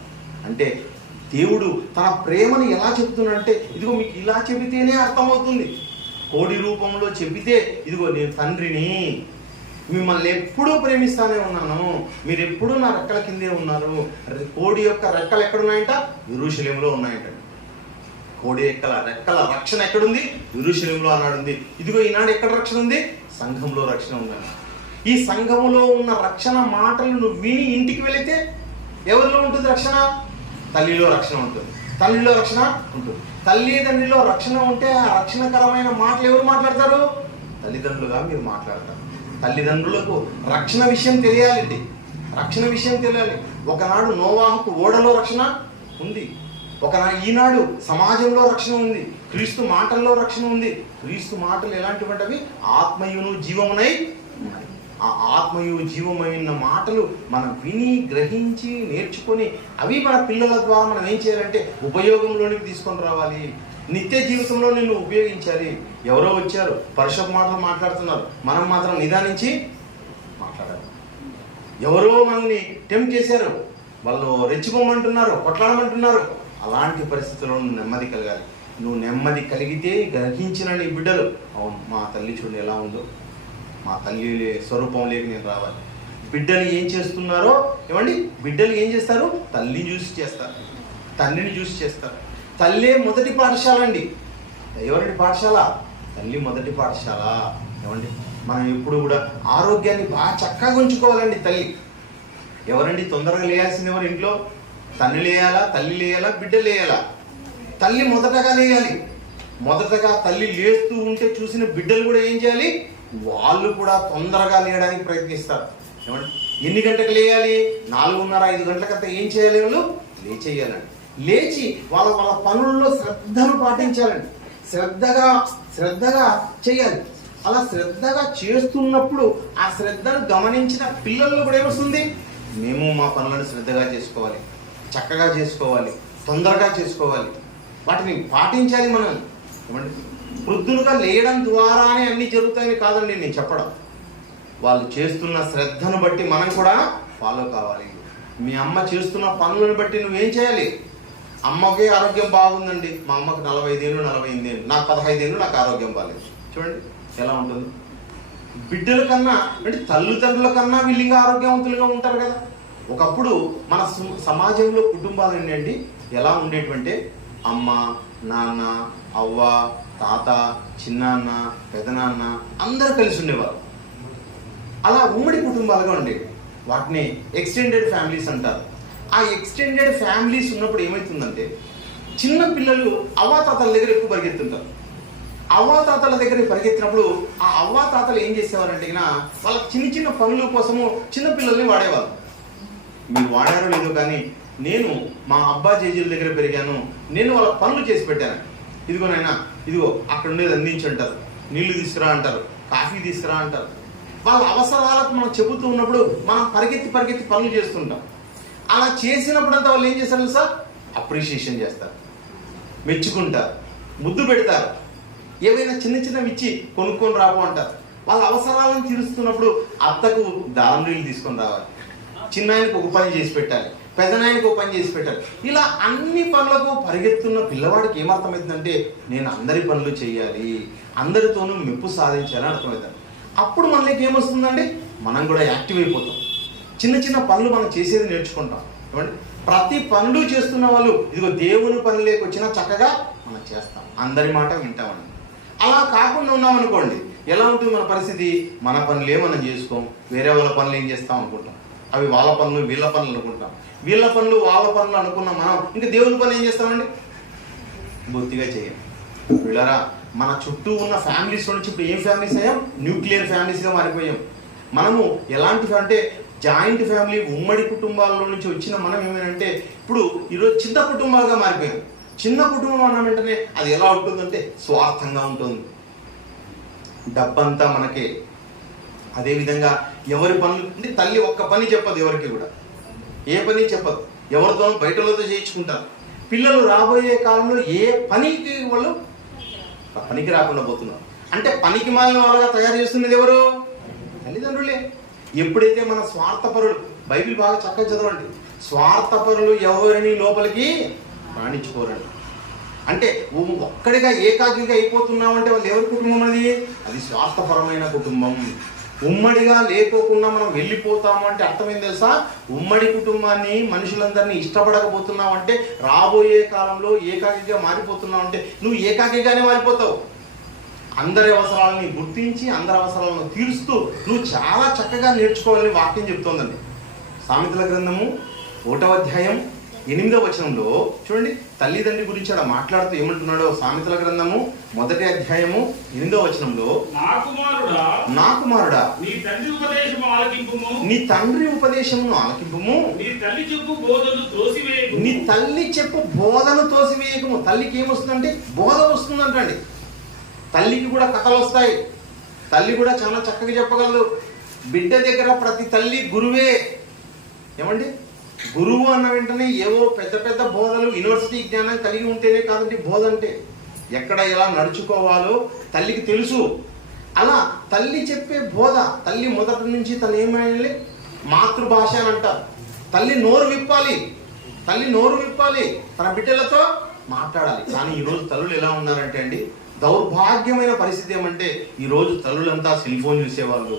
అంటే దేవుడు తన ప్రేమను ఎలా చెప్తున్నాడంటే, ఇదిగో మీకు ఇలా చెబితేనే అర్థమవుతుంది. కోడి రూపంలో చెబితే, ఇదిగో నేను తండ్రిని, మిమ్మల్ని ఎప్పుడూ ప్రేమిస్తానే ఉన్నాను, మీరు ఎప్పుడూ నా రెక్కల కిందే ఉన్నారు. కోడి యొక్క రెక్కలు ఎక్కడున్నాయంట? యెరూషలేములో ఉన్నాయంట. కోడి రెక్కల రక్షణ ఎక్కడుంది? యెరూషలేములో అన్నాడుంది. ఇదిగో ఈనాడు ఎక్కడ రక్షణ ఉంది? సంఘంలో రక్షణ ఉందండి. ఈ సంఘములో ఉన్న రక్షణ మాటలు నువ్వు విని ఇంటికి వెళితే ఎవరిలో ఉంటుంది రక్షణ? తల్లిలో రక్షణ ఉంటుంది. తల్లిదండ్రిలో రక్షణ ఉంటే ఆ రక్షణకరమైన మాటలు ఎవరు మాట్లాడతారు? తల్లిదండ్రులుగా మీరు మాట్లాడతారు. తల్లిదండ్రులకు రక్షణ విషయం తెలియాలండి. ఒకనాడు నోవాహుకు ఓడలో రక్షణ ఉంది. ఈనాడు సమాజంలో రక్షణ ఉంది. క్రీస్తు మాటల్లో రక్షణ ఉంది. క్రీస్తు మాటలు ఎలాంటివంటవి? ఆత్మయును జీవమునై ఉన్నాయి. ఆ ఆత్మయు జీవమైన మాటలు మనం విని గ్రహించి నేర్చుకొని అవి మన పిల్లల ద్వారా మనం ఏం చేయాలంటే ఉపయోగంలోనికి తీసుకొని రావాలి. నిత్య జీవితంలో నిన్ను ఉపయోగించాలి. ఎవరో వచ్చారు, పరిషత్ మాటలు మాట్లాడుతున్నారు, మనం మాత్రం నిదానించి మాట్లాడాలి. ఎవరో మనల్ని టెంప్ట్ చేశారు, వాళ్ళు రెచ్చిపోమంటున్నారు, కొట్లాడమంటున్నారు, అలాంటి పరిస్థితుల్లో నెమ్మది కలగాలి. నువ్వు నెమ్మది కలిగితే గ్రహించిన నీ బిడ్డలు, అవును మా తల్లి చూడండి ఎలా ఉందో, మా తల్లి స్వరూపం లేక నేను రావాలి. బిడ్డలు ఏం చేస్తున్నారో ఏమండి? బిడ్డలు ఏం చేస్తారు? తల్లిని చూసి చేస్తారు, తండ్రిని చూసి చేస్తారు. తల్లే మొదటి పాఠశాల అండి. ఎవరండి పాఠశాల? తల్లి మొదటి పాఠశాల. ఏమండి? మనం ఎప్పుడు కూడా ఆరోగ్యాన్ని బాగా చక్కగా ఉంచుకోవాలండి. తల్లి ఎవరండి? తొందరగా లేయాల్సింది ఎవరు ఇంట్లో? తల్లి లేయాలా, బిడ్డ లేయాలా? తల్లి మొదటగా లేయాలి. మొదటగా తల్లి లేస్తూ ఉంటే చూసిన బిడ్డలు కూడా ఏం చేయాలి? వాళ్ళు కూడా తొందరగా లేయడానికి ప్రయత్నిస్తారు. ఏమంటే ఎన్ని గంటలకు లేయాలి? 4:30-5 గంటలకంతా ఏం చేయాలి? వాళ్ళు లేచేయాలండి. లేచి వాళ్ళ పనుల్లో శ్రద్ధను పాటించాలండి. శ్రద్ధగా చేయాలి. అలా శ్రద్ధగా చేస్తున్నప్పుడు ఆ శ్రద్ధను గమనించిన పిల్లల్లో కూడా ఏమొస్తుంది? మేము మా పనులను శ్రద్ధగా చేసుకోవాలి, చక్కగా చేసుకోవాలి, తొందరగా చేసుకోవాలి, వాటిని పాటించాలి. మనం ఏమంటే వృద్ధులుగా లేయడం ద్వారానే అన్ని జరుగుతాయని కాదండి నేను చెప్పడం. వాళ్ళు చేస్తున్న శ్రద్ధను బట్టి మనం కూడా ఫాలో కావాలి. మీ అమ్మ చేస్తున్న పనులను బట్టి నువ్వేం చేయాలి? అమ్మకే ఆరోగ్యం బాగుందండి, మా అమ్మకు 45 ఏళ్ళు 48 ఏళ్ళు, నాకు 15 ఏళ్ళు, నాకు ఆరోగ్యం బాగాలేదు. చూడండి ఎలా ఉంటుంది. బిడ్డల కన్నా అంటే తల్లిదండ్రుల కన్నా వీళ్ళగా ఆరోగ్యవంతులుగా ఉంటారు కదా. ఒకప్పుడు మన సమాజంలో కుటుంబాలు ఏంటండి ఎలా ఉండేటువంటి? అమ్మ, నాన్న, అవ్వ, తాత, చిన్నాన్న, పెదనాన్న అందరూ కలిసి ఉండేవారు. అలా ఉమ్మడి కుటుంబాలుగా ఉండేవి. వాటిని ఎక్స్టెండెడ్ ఫ్యామిలీస్ అంటారు. ఆ ఎక్స్టెండెడ్ ఫ్యామిలీస్ ఉన్నప్పుడు ఏమవుతుందంటే చిన్న పిల్లలు అవ్వాతాతల దగ్గర ఎక్కువ పరిగెత్తుంటారు. అవ్వాతాతల దగ్గర పరిగెత్తినప్పుడు ఆ అవ్వాతాతలు ఏం చేసేవారంటే వాళ్ళ చిన్న పనుల కోసము చిన్న పిల్లల్ని వాడేవాళ్ళు. మీరు వాడారో లేదో కానీ నేను మా అబ్బా జేజీల దగ్గర పెరిగాను, నేను వాళ్ళ పనులు చేసి పెట్టాను. ఇదిగో నాయనా, ఇదిగో అక్కడ ఉండేది అందించి అంటారు, నీళ్లు తీసుకురా అంటారు, కాఫీ తీసుకురా అంటారు. వాళ్ళ అవసరాలకు మనం చెబుతూ ఉన్నప్పుడు మనం పరిగెత్తి పనులు చేస్తుంటాం. అలా చేసినప్పుడంతా వాళ్ళు ఏం చేస్తారు సార్? అప్రిషియేషన్ చేస్తారు, మెచ్చుకుంటారు, ముద్దు పెడతారు, ఏవైనా చిన్నవి ఇచ్చి కొనుక్కొని రావు అంటారు. వాళ్ళ అవసరాలను తీరుస్తున్నప్పుడు అత్తకు దానం నీళ్ళు తీసుకొని రావాలి, చిన్నాయనకు ఒక పని చేసి పెట్టాలి, పెదనాయనకు పని చేసి పెట్టాలి. ఇలా అన్ని పనులకు పరిగెత్తున్న పిల్లవాడికి ఏమర్థమవుతుందంటే నేను అందరి పనులు చేయాలి, అందరితోనూ మెప్పు సాధించాలని అర్థమవుతుంది. అప్పుడు మనకి ఏమొస్తుందండి, మనం కూడా యాక్టివ్ అయిపోతాం. చిన్న చిన్న పనులు మనం చేసేది నేర్చుకుంటాం. ఏమండి, ప్రతి పనులు చేస్తున్న వాళ్ళు ఇదిగో దేవుని పనులేకి వచ్చినా చక్కగా మనం చేస్తాం, అందరి మాట వింటామండి. అలా కాకుండా ఉన్నామనుకోండి, ఎలా ఉంటుంది మన పరిస్థితి? మన పనులే మనం చేసుకోం, వేరే వాళ్ళ పనులు ఏం చేస్తాం అనుకుంటాం. అవి వాళ్ళ పనులు వీళ్ళ పనులు అనుకుంటాం, వీళ్ళ పనులు వాళ్ళ పనులు అనుకున్నాం. మనం ఇంకా దేవుని పని ఏం చేస్తామండి? బొత్తిగా చేయం. వీళ్ళరా మన చుట్టూ ఉన్న ఫ్యామిలీస్ నుంచి ఇప్పుడు ఏం ఫ్యామిలీస్ అయ్యాం? న్యూక్లియర్ ఫ్యామిలీస్గా మారిపోయాం. మనము ఎలాంటివి అంటే జాయింట్ ఫ్యామిలీ, ఉమ్మడి కుటుంబాల్లో నుంచి వచ్చిన మనం ఏమైనా ఇప్పుడు ఈరోజు చిన్న కుటుంబాలుగా మారిపోయాం. చిన్న కుటుంబం అన్న వెంటనే అది ఎలా ఉంటుందంటే స్వార్థంగా ఉంటుంది, డబ్బంతా మనకే. అదేవిధంగా ఎవరి పనులు అంటే తల్లి ఒక్క పని చెప్పదు, ఎవరికి కూడా ఏ పని చెప్పదు, ఎవరితోనూ బయటలతో చేయించుకుంటారు. పిల్లలు రాబోయే కాలంలో ఏ పనికి వాళ్ళు పనికి రాకుండా పోతున్నారు. అంటే పనికి మాలిన వాళ్ళగా తయారు చేస్తున్నది ఎవరు? తల్లిదండ్రులే. ఎప్పుడైతే మన స్వార్థపరులు, బైబిల్ బాగా చక్కగా చదవండి, స్వార్థపరులు ఎవరిని లోపలికి రాణించుకోరండి. అంటే ఒక్కడిగా ఏకాకిగా అయిపోతున్నామంటే వాళ్ళు ఎవరి కుటుంబం అది? అది స్వార్థపరమైన కుటుంబం. ఉమ్మడిగా లేకోకుండా మనం వెళ్ళిపోతాము అంటే అర్థమైంది తెలుసా? ఉమ్మడి కుటుంబాన్ని, మనుషులందరినీ ఇష్టపడకపోతున్నామంటే రాబోయే కాలంలో ఏకాకిగా మారిపోతున్నామంటే నువ్వు ఏకాకిగానే మారిపోతావు. అందరి అవసరాలని గుర్తించి అందరి అవసరాలను తీరుస్తూ నువ్వు చాలా చక్కగా నేర్చుకోవాలని వాక్యం చెప్తోందండి. సామెతల గ్రంథము 1వ అధ్యాయం 8వ వచనంలో చూడండి, తల్లిదండ్రి గురించి అలా మాట్లాడుతూ ఏమంటున్నాడో. సామెతల గ్రంథము 1వ అధ్యాయము 8వ వచనంలో, నా కుమారుడా నీ తండ్రి ఉపదేశమును ఆలకింపుము, నీ తల్లి చెప్పు బోధను తోసివేయకము. తల్లికి ఏమొస్తుందంటే బోధ వస్తుందంటండి. తల్లికి కూడా కథలు వస్తాయి, తల్లి కూడా చాలా చక్కగా చెప్పగలదు. బిడ్డ దగ్గర ప్రతి తల్లి గురువే. ఏమండి, గురువు అన్న వెంటనే ఏవో పెద్ద పెద్ద బోధలు, యూనివర్సిటీ జ్ఞానం కలిగి ఉంటేనే కాదండి బోధ అంటే. ఎక్కడ ఎలా నడుచుకోవాలో తల్లికి తెలుసు. అలా తల్లి చెప్పే బోధ, తల్లి మొదటి నుంచి తను ఏమైనా మాతృభాష అని అంటారు. తల్లి నోరు విప్పాలి, తల్లి నోరు విప్పాలి, తన బిడ్డలతో మాట్లాడాలి. కానీ ఈరోజు తల్లులు ఎలా ఉన్నారంటే అండి, దౌర్భాగ్యమైన పరిస్థితి ఏమంటే ఈరోజు తల్లులంతా సెల్ ఫోన్ చూసేవాళ్ళు,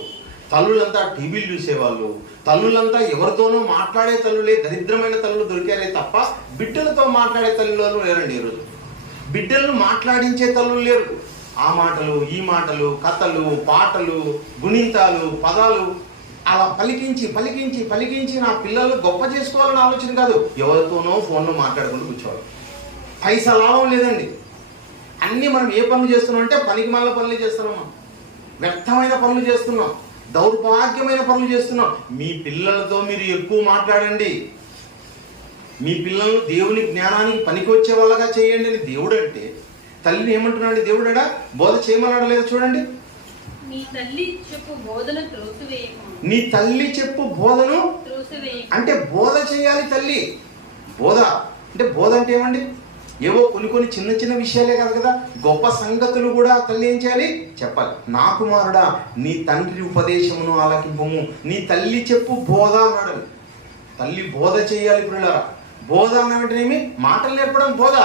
తల్లులంతా టీవీలు చూసేవాళ్ళు, తల్లులంతా ఎవరితోనూ మాట్లాడే తల్లులే, దరిద్రమైన తల్లులు దొరికారే తప్ప బిడ్డలతో మాట్లాడే తల్లులు లేరండి. ఈరోజు బిడ్డలను మాట్లాడించే తల్లులు లేరు. ఆ మాటలు ఈ మాటలు, కథలు, పాటలు, గుణింతాలు, పదాలు అలా పలికించి పలికించి పలికించి నా పిల్లలు గొప్ప చేసుకోవాలని ఆలోచన కాదు, ఎవరితోనో ఫోన్లో మాట్లాడుకుంటూ కూర్చోవాలి. పైసా లాభం లేదండి. అన్నీ మనం ఏ పనులు చేస్తున్నాం అంటే పనికి మాల పనులు చేస్తున్నాం, వ్యర్థమైన పనులు చేస్తున్నాం, దౌర్భాగ్యమైన పనులు చేస్తున్నాం. మీ పిల్లలతో మీరు ఎక్కువ మాట్లాడండి, మీ పిల్లలను దేవుని జ్ఞానానికి పనికి వచ్చే వాళ్ళగా చేయండి అని దేవుడు అంటే. తల్లిని ఏమంటున్నాడు దేవుడా? బోధ చేయమన్నాడు లేదా? చూడండి, నీ తల్లి చెప్పు బోధను త్రోసివేయకు. నీ తల్లి చెప్పు బోధను అంటే బోధ చేయాలి తల్లి. బోధ అంటే బోధ అంటే ఏమండి? ఏవో కొన్ని చిన్న చిన్న విషయాలే కాదు కదా, గొప్ప సంగతులు కూడా తల్లి ఏం చేయాలి? చెప్పాలి. నా కుమారుడా నీ తండ్రి ఉపదేశమును ఆలకింపము, నీ తల్లి చెప్పు బోధ అన్నాడు. తల్లి బోధ చేయాలి. పిల్లరా, బోధ అన్న వెంటనేమి మాటలు నేర్పడం బోధ.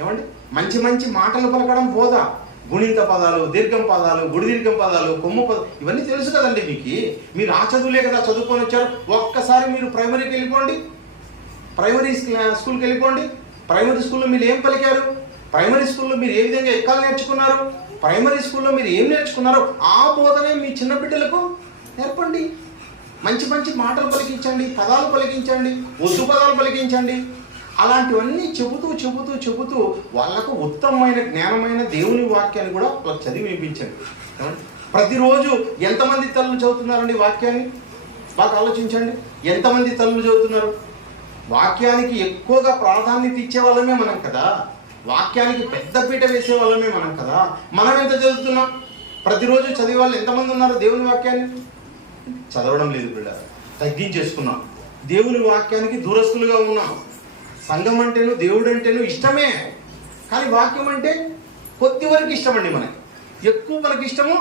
ఏమండి, మంచి మంచి మాటలు పలకడం బోధ. గుణింత పదాలు, దీర్ఘం పదాలు, గుడి దీర్ఘం పదాలు, కొమ్ము పదాలు, ఇవన్నీ తెలుసు కదండి మీకు. మీరు ఆ చదువులే కదా చదువుకొని వచ్చారు. ఒక్కసారి మీరు ప్రైమరీకి వెళ్ళిపోండి, ప్రైమరీ స్కూల్కి వెళ్ళిపోండి. ప్రైమరీ స్కూల్లో మీరు ఏం పలికారు? ప్రైమరీ స్కూల్లో మీరు ఏ విధంగా ఎక్కాలు నేర్చుకున్నారు? ప్రైమరీ స్కూల్లో మీరు ఏం నేర్చుకున్నారో ఆ బోధనే మీ చిన్న బిడ్డలకు నేర్పండి. మంచి మంచి మాటలు పలికించండి, పదాలు పలికించండి, ఒద్దు పదాలు పలికించండి. అలాంటివన్నీ చెబుతూ చెబుతూ చెబుతూ వాళ్ళకు ఉత్తమమైన జ్ఞానమైన దేవుని వాక్యాన్ని కూడా వాళ్ళకి చదివి వినిపించండి. ప్రతిరోజు ఎంతమంది తల్లులు చదువుతున్నారండి వాక్యాన్ని? బాగా ఆలోచించండి. ఎంతమంది తల్లులు చదువుతున్నారు? వాక్యానికి ఎక్కువగా ప్రాధాన్యత ఇచ్చే వాళ్ళమే మనం కదా, వాక్యానికి పెద్దపీట వేసే వాళ్ళమే మనం కదా. మనం ఎంత చదువుతున్నాం? ప్రతిరోజు చదివే వాళ్ళు ఎంతమంది ఉన్నారు? దేవుని వాక్యాన్ని చదవడం లేదు బిడ్డ, తగ్గించేసుకున్నాం. దేవుని వాక్యానికి దూరస్తులుగా ఉన్నాం. సంఘం అంటేను దేవుడు అంటేను ఇష్టమే, కానీ వాక్యం అంటే కొద్ది వరకు ఇష్టమండి, మనకి ఎక్కువ మనకి ఇష్టము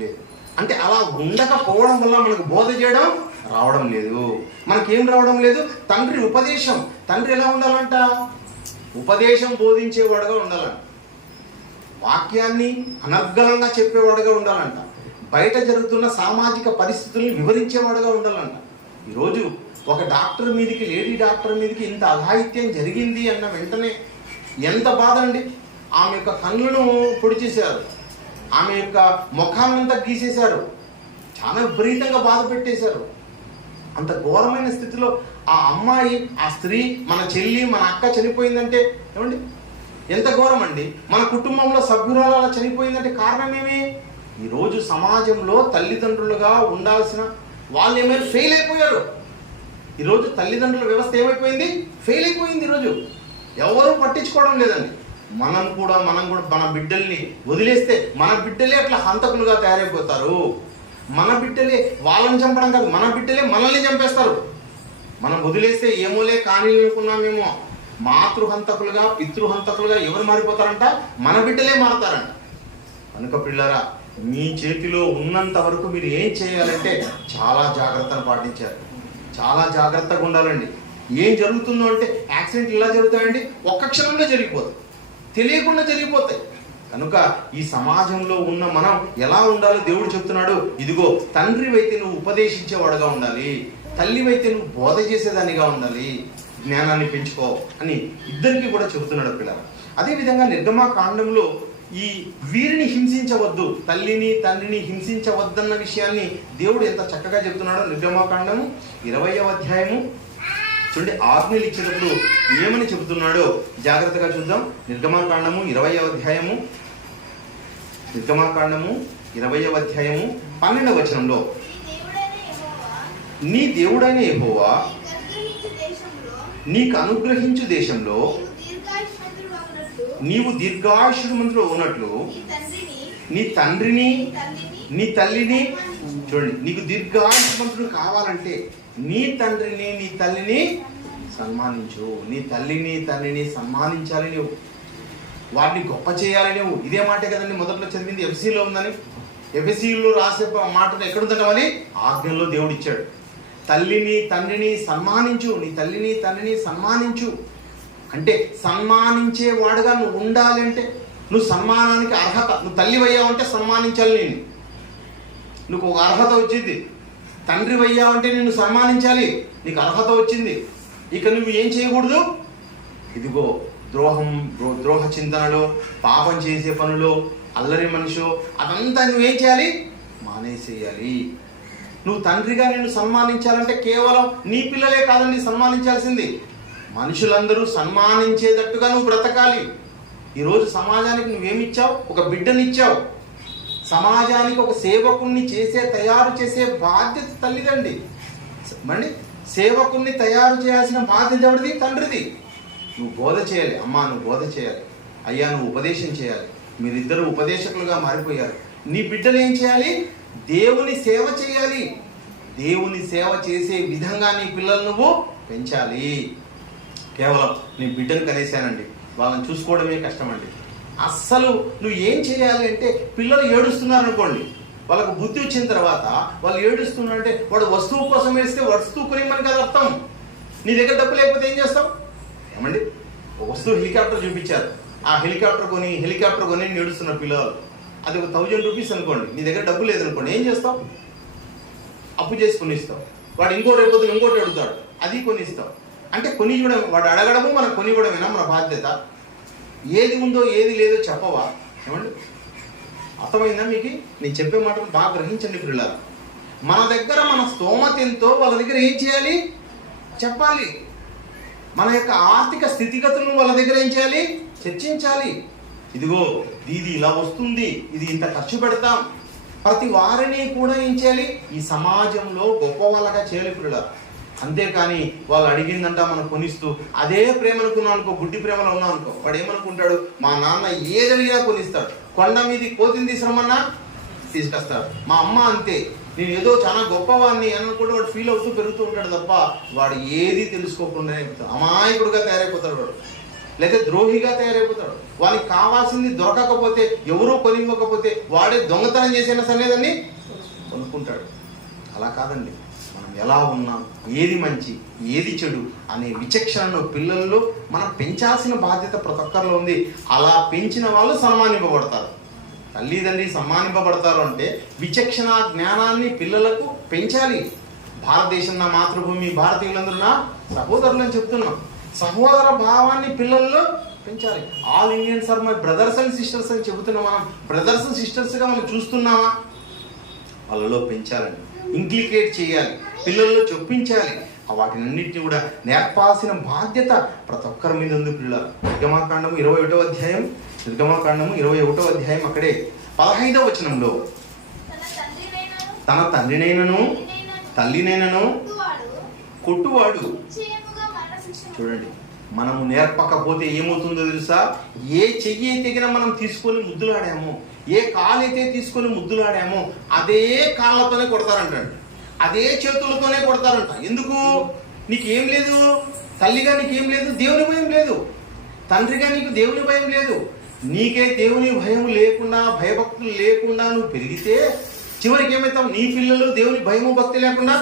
లేదు. అంటే అలా ఉండకపోవడం వల్ల మనకు బోధ చేయడం రావడం లేదు. మనకేం రావడం లేదు? తండ్రి ఉపదేశం. తండ్రి ఎలా ఉండాలంట? ఉపదేశం బోధించేవాడుగా ఉండాలంట. వాక్యాన్ని అనర్గళంగా చెప్పేవాడుగా ఉండాలంట. బయట జరుగుతున్న సామాజిక పరిస్థితుల్ని వివరించేవాడుగా ఉండాలంట. ఈరోజు ఒక డాక్టర్ మీదకి, లేడీ డాక్టర్ మీదకి ఇంత అఘాయిత్యం జరిగింది అన్న వెంటనే ఎంత బాధ అండి. ఆమె యొక్క కళ్ళను పొడి చేశారు, ఆమె యొక్క ముఖాన్నంతా గీసేశారు, చాలా విపరీతంగా బాధ పెట్టేశారు. అంత ఘోరమైన స్థితిలో ఆ అమ్మాయి, ఆ స్త్రీ, మన చెల్లి, మన అక్క చనిపోయిందంటే ఏమండి ఎంత ఘోరం అండి. మన కుటుంబంలో సభ్యురాలు అలా చనిపోయిందంటే కారణం ఏమి? ఈరోజు సమాజంలో తల్లిదండ్రులుగా ఉండాల్సిన వాళ్ళు ఏమైనా ఫెయిల్ అయిపోయారు. ఈరోజు తల్లిదండ్రుల వ్యవస్థ ఏమైపోయింది? ఫెయిల్ అయిపోయింది. ఈరోజు ఎవరూ పట్టించుకోవడం లేదండి. మనం కూడా మన బిడ్డల్ని వదిలేస్తే మన బిడ్డలే అట్లా హంతకులుగా తయారైపోతారు. మన బిడ్డలే వాళ్ళని చంపడం కాదు, మన బిడ్డలే మనల్ని చంపేస్తారు. మనం వదిలేస్తే ఏమోలే కానీ అనుకున్నామేమో, మాతృహంతకులుగా, పితృహంతకులుగా ఎవరు మారిపోతారంట? మన బిడ్డలే మారతారంట. కనుక పిల్లారా, మీ చేతిలో ఉన్నంత వరకు మీరు ఏం చేయాలంటే చాలా జాగ్రత్తలు పాటించారు, చాలా జాగ్రత్తగా ఉండాలండి. ఏం జరుగుతుందో అంటే యాక్సిడెంట్ ఇలా జరుగుతాయండి, ఒక్క క్షణంలో జరిగిపోతాయి, తెలియకుండా జరిగిపోతాయి. కనుక ఈ సమాజంలో ఉన్న మనం ఎలా ఉండాలో దేవుడు చెప్తున్నాడు. ఇదిగో, తండ్రివైతే నువ్వు ఉపదేశించేవాడుగా ఉండాలి, తల్లివైతే నువ్వు బోధ చేసేదానిగా ఉండాలి, జ్ఞానాన్ని పెంచుకో అని ఇద్దరికి కూడా చెబుతున్నాడు పిల్లలు. అదేవిధంగా నిర్గమకాండంలో ఈ వీరిని హింసించవద్దు, తల్లిని తండ్రిని హింసించవద్దన్న విషయాన్ని దేవుడు ఎంత చక్కగా చెప్తున్నాడో. నిర్గమకాండము 20వ అధ్యాయము చూడండి, ఆజ్ఞలు ఇచ్చినప్పుడు ఏమని చెబుతున్నాడో జాగ్రత్తగా చూద్దాం. నిర్గమకాండము 20వ అధ్యాయము 12వ వచనంలో, నీ దేవుడైన యెహోవా నీకు అనుగ్రహించు దేశంలో నీవు దీర్ఘాయుష్మంతుడు ఉన్నట్లు నీ తండ్రిని నీ తల్లిని, చూడండి, నీకు దీర్ఘాయుష్మంతుడు కావాలంటే నీ తండ్రిని నీ తల్లిని సన్మానించు. నీ తల్లిని తండ్రిని సన్మానించాలి నువ్వు, వాటిని గొప్ప చేయాలి నువ్వు. ఇదే మాటే కదండి మొదట్లో చదివింది, ఎఫ్సీలో ఉందని. ఎఫ్సీలో రాసే మాటలు ఎక్కడుందట? మరి ఆజ్ఞల్లో దేవుడు ఇచ్చాడు. తల్లిని తండ్రిని సన్మానించు, నీ తల్లిని తండ్రిని సన్మానించు అంటే సన్మానించేవాడుగా నువ్వు ఉండాలి. అంటే నువ్వు సన్మానానికి అర్హత, నువ్వు తల్లివయ్యావంటే సన్మానించాలి నేను, నువ్వు ఒక అర్హత వచ్చింది. తండ్రివయ్యావంటే నిన్ను సన్మానించాలి, నీకు అర్హత వచ్చింది. ఇక నువ్వు ఏం చేయకూడదు? ఇదిగో ద్రోహ చింతనలో, పాపం చేసే పనులో, అల్లరి మనిషో అదంతా నువ్వేం చేయాలి? మానేసేయాలి. నువ్వు తండ్రిగా నిన్ను సన్మానించాలంటే కేవలం నీ పిల్లలే కాదండి సన్మానించాల్సింది, మనుషులందరూ సన్మానించేటట్టుగా నువ్వు బ్రతకాలి. ఈరోజు సమాజానికి నువ్వేమిచ్చావు? ఒక బిడ్డనిచ్చావు. సమాజానికి ఒక సేవకుణ్ణి తయారు చేసే బాధ్యత తల్లిదండి. మళ్ళీ సేవకుణ్ణి తయారు చేయాల్సిన బాధ్యత ఎవరిది? తండ్రిది. నువ్వు బోధ చేయాలి, అమ్మా నువ్వు బోధ చేయాలి, అయ్యా నువ్వు ఉపదేశం చేయాలి. మీరిద్దరు ఉపదేశకులుగా మారిపోయారు. నీ బిడ్డలు ఏం చేయాలి? దేవుని సేవ చేయాలి. దేవుని సేవ చేసే విధంగా నీ పిల్లలు నువ్వు పెంచాలి. కేవలం నీ బిడ్డను కనేసానండి, వాళ్ళని చూసుకోవడమే కష్టమండి. అస్సలు నువ్వు ఏం చేయాలి అంటే, పిల్లలు ఏడుస్తున్నారు అనుకోండి, వాళ్ళకు బుద్ధి వచ్చిన తర్వాత వాళ్ళు ఏడుస్తున్నారంటే వాడు వస్తువు కోసం వేస్తే వస్తువు కొనిమని కదా అర్థం. నీ దగ్గర డబ్బు లేకపోతే ఏం చేస్తావు? ఏమండి, ఒక వస్తువు హెలికాప్టర్ చూపించారు, ఆ హెలికాప్టర్ కొని ఏడుస్తున్న పిల్లలు, అది ఒక 1000 రూపీస్ అనుకోండి, నీ దగ్గర డబ్బు లేదనుకోండి, ఏం చేస్తావు? అప్పు చేసి కొనిస్తావు. వాడు ఇంకోటి అడుగుతాడు, అది కొనిస్తావు. అంటే కొని ఇవ్వడం, వాడు అడగడము మనం కొని ఇవ్వడమేనా మన బాధ్యత? ఏది ఉందో ఏది లేదో చెప్పవా? ఏమండి, అర్థమైందా మీకు? నేను చెప్పే మాటలు బాగా గ్రహించండి పిల్లలు. మన దగ్గర మన స్తోమత ఎంతో వాళ్ళ దగ్గర ఏం చేయాలి? చెప్పాలి. మన యొక్క ఆర్థిక స్థితిగతులను వాళ్ళ దగ్గర ఏం చేయాలి? చర్చించాలి. ఇదిగో ఇది ఇలా వస్తుంది, ఇది ఇంత ఖర్చు పెడతాం. ప్రతి వారిని కూడా ఏం చేయాలి? ఈ సమాజంలో గొప్ప వాళ్ళగా చేయాలి పిల్లలు. అంతేకాని వాళ్ళు అడిగిందంట మనం కొనిస్తూ అదే ప్రేమ అనుకున్నాం అనుకో, గుడ్డి ప్రేమలో ఉన్నాం అనుకో, వాడు ఏమనుకుంటాడు? మా నాన్న ఏదడిగినా కొనిస్తాడు. కొండ మీది కోతిని తీసుకురమ్మన్నా తీసుకొస్తాడు. మా అమ్మ అంతే, నేను ఏదో చాలా గొప్పవాడిని అని అనుకుంటే వాడు ఫీల్ అవుతూ పెరుగుతూ ఉంటాడు తప్ప వాడు ఏది తెలుసుకోకుండానే అమాయకుడుగా తయారైపోతాడు వాడు, లేదా ద్రోహిగా తయారైపోతాడు. వానికి కావాల్సింది దొరకకపోతే, ఎవరూ కొనివ్వకపోతే వాడే దొంగతనం చేసైనా సరేదని కొనుక్కుంటాడు. అలా కాదండి, మనం ఎలా ఉన్నాం, ఏది మంచి ఏది చెడు అనే విచక్షణను పిల్లల్లో మనం పెంచాల్సిన బాధ్యత ప్రతి ఒక్కరిలో ఉంది. అలా పెంచిన వాళ్ళు సన్మానింపబడతారు. తల్లిదండ్రి సన్మానింపబడతారు అంటే విచక్షణ జ్ఞానాన్ని పిల్లలకు పెంచాలి. భారతదేశం నా మాతృభూమి, భారతీయులందరూ నా సహోదరులు అని చెప్తున్నాం. సహోదర భావాన్ని పిల్లల్లో పెంచాలి. All Indians are my brothers and sisters అని చెబుతున్నాం. మనం బ్రదర్స్ అండ్ సిస్టర్స్గా మనం చూస్తున్నామా? వాళ్ళలో పెంచాలని, ఇంక్లికేట్ చేయాలి, పిల్లల్లో చొప్పించాలి. వాటినన్నింటినీ కూడా నేర్పాల్సిన బాధ్యత ప్రతి ఒక్కరి మీద ఉంది పిల్లలు. నిర్గమాకాండము 21వ అధ్యాయం, నిర్గమాకాండము 21వ అధ్యాయం అక్కడే 15వ వచనంలో తన తండ్రినైనను తల్లినైనను కొట్టువాడు. చూడండి, మనము నేర్పకపోతే ఏమవుతుందో తెలుసా? ఏ చెయ్యి అయితే మనం తీసుకొని ముద్దులాడామో, ఏ కాలు అయితే తీసుకొని ముద్దులాడామో అదే కాళ్ళతోనే కొడతారంటాడు, అదే చేతులతోనే కొడతారంట. ఎందుకు? నీకేం లేదు, తల్లిగా నీకేం లేదు, దేవుని భయం లేదు. తండ్రిగా నీకు దేవుని భయం లేదు. నీకే దేవుని భయం లేకుండా, భయభక్తులు లేకుండా నువ్వు పెరిగితే చివరికి ఏమవుతావు? నీ పిల్లలు దేవుని భయము భక్తి లేకుండా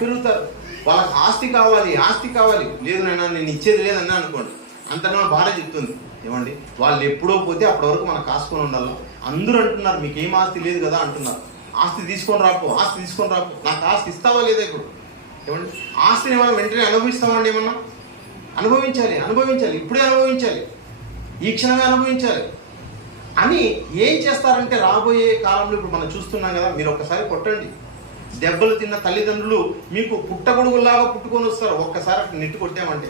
పెరుగుతారు. వాళ్ళకి ఆస్తి కావాలి, ఆస్తి కావాలి. లేదు నాయనా నేను ఇచ్చేది లేదన్నా అనుకోండి, అంత నా భార్య చెప్తుంది, ఏమండి వాళ్ళు ఎప్పుడో పోతే అప్పటి వరకు మనం కాసుకొని ఉండాలి. అందరూ అంటున్నారు మీకేం ఆస్తి లేదు కదా అంటున్నారు. ఆస్తి తీసుకొని రాపో, ఆస్తి తీసుకొని రాపో. నాకు ఆస్తి ఇస్తావా లేదా? ఇప్పుడు ఏమండి ఆస్తిని మనం వెంటనే అనుభవిస్తామండి? ఏమన్నా అనుభవించాలి, అనుభవించాలి, ఇప్పుడే అనుభవించాలి, ఈ క్షణమే అనుభవించాలి అని ఏం చేస్తారంటే రాబోయే కాలంలో ఇప్పుడు మనం చూస్తున్నాం కదా. మీరు ఒక్కసారి కొట్టండి, దెబ్బలు తిన్న తల్లిదండ్రులు మీకు పుట్టగొడుగులాగా పుట్టుకొని వస్తారు. ఒక్కసారి నెట్టు కొట్టామంటే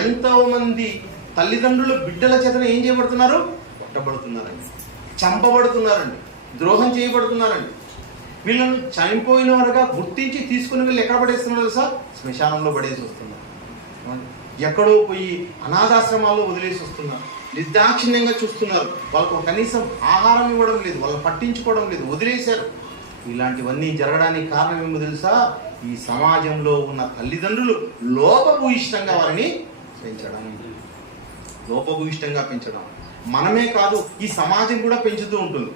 ఎంతో మంది తల్లిదండ్రులు బిడ్డల చేతన ఏం చేయబడుతున్నారు? కొట్టబడుతున్నారండి, చంపబడుతున్నారండి, ద్రోహం చేయబడుతున్నారండి. వీళ్ళను చనిపోయిన వారుగా గుర్తించి తీసుకుని వీళ్ళు ఎక్కడ పడేస్తున్నారు తెలుసా? శ్మశానంలో పడేసి వస్తున్నారు. ఎక్కడో పోయి అనాథాశ్రమాల్లో వదిలేసి వస్తున్నారు. నిర్దాక్షిణ్యంగా చూస్తున్నారు. వాళ్ళకు కనీసం ఆహారం ఇవ్వడం లేదు, వాళ్ళని పట్టించుకోవడం లేదు, వదిలేశారు. ఇలాంటివన్నీ జరగడానికి కారణం ఏమో తెలుసా? ఈ సమాజంలో ఉన్న తల్లిదండ్రులు లోపభూయిష్టంగా వారిని పెంచడం, లోపభూయిష్టంగా పెంచడం. మనమే కాదు, ఈ సమాజం కూడా పెంచుతూ ఉంటుంది.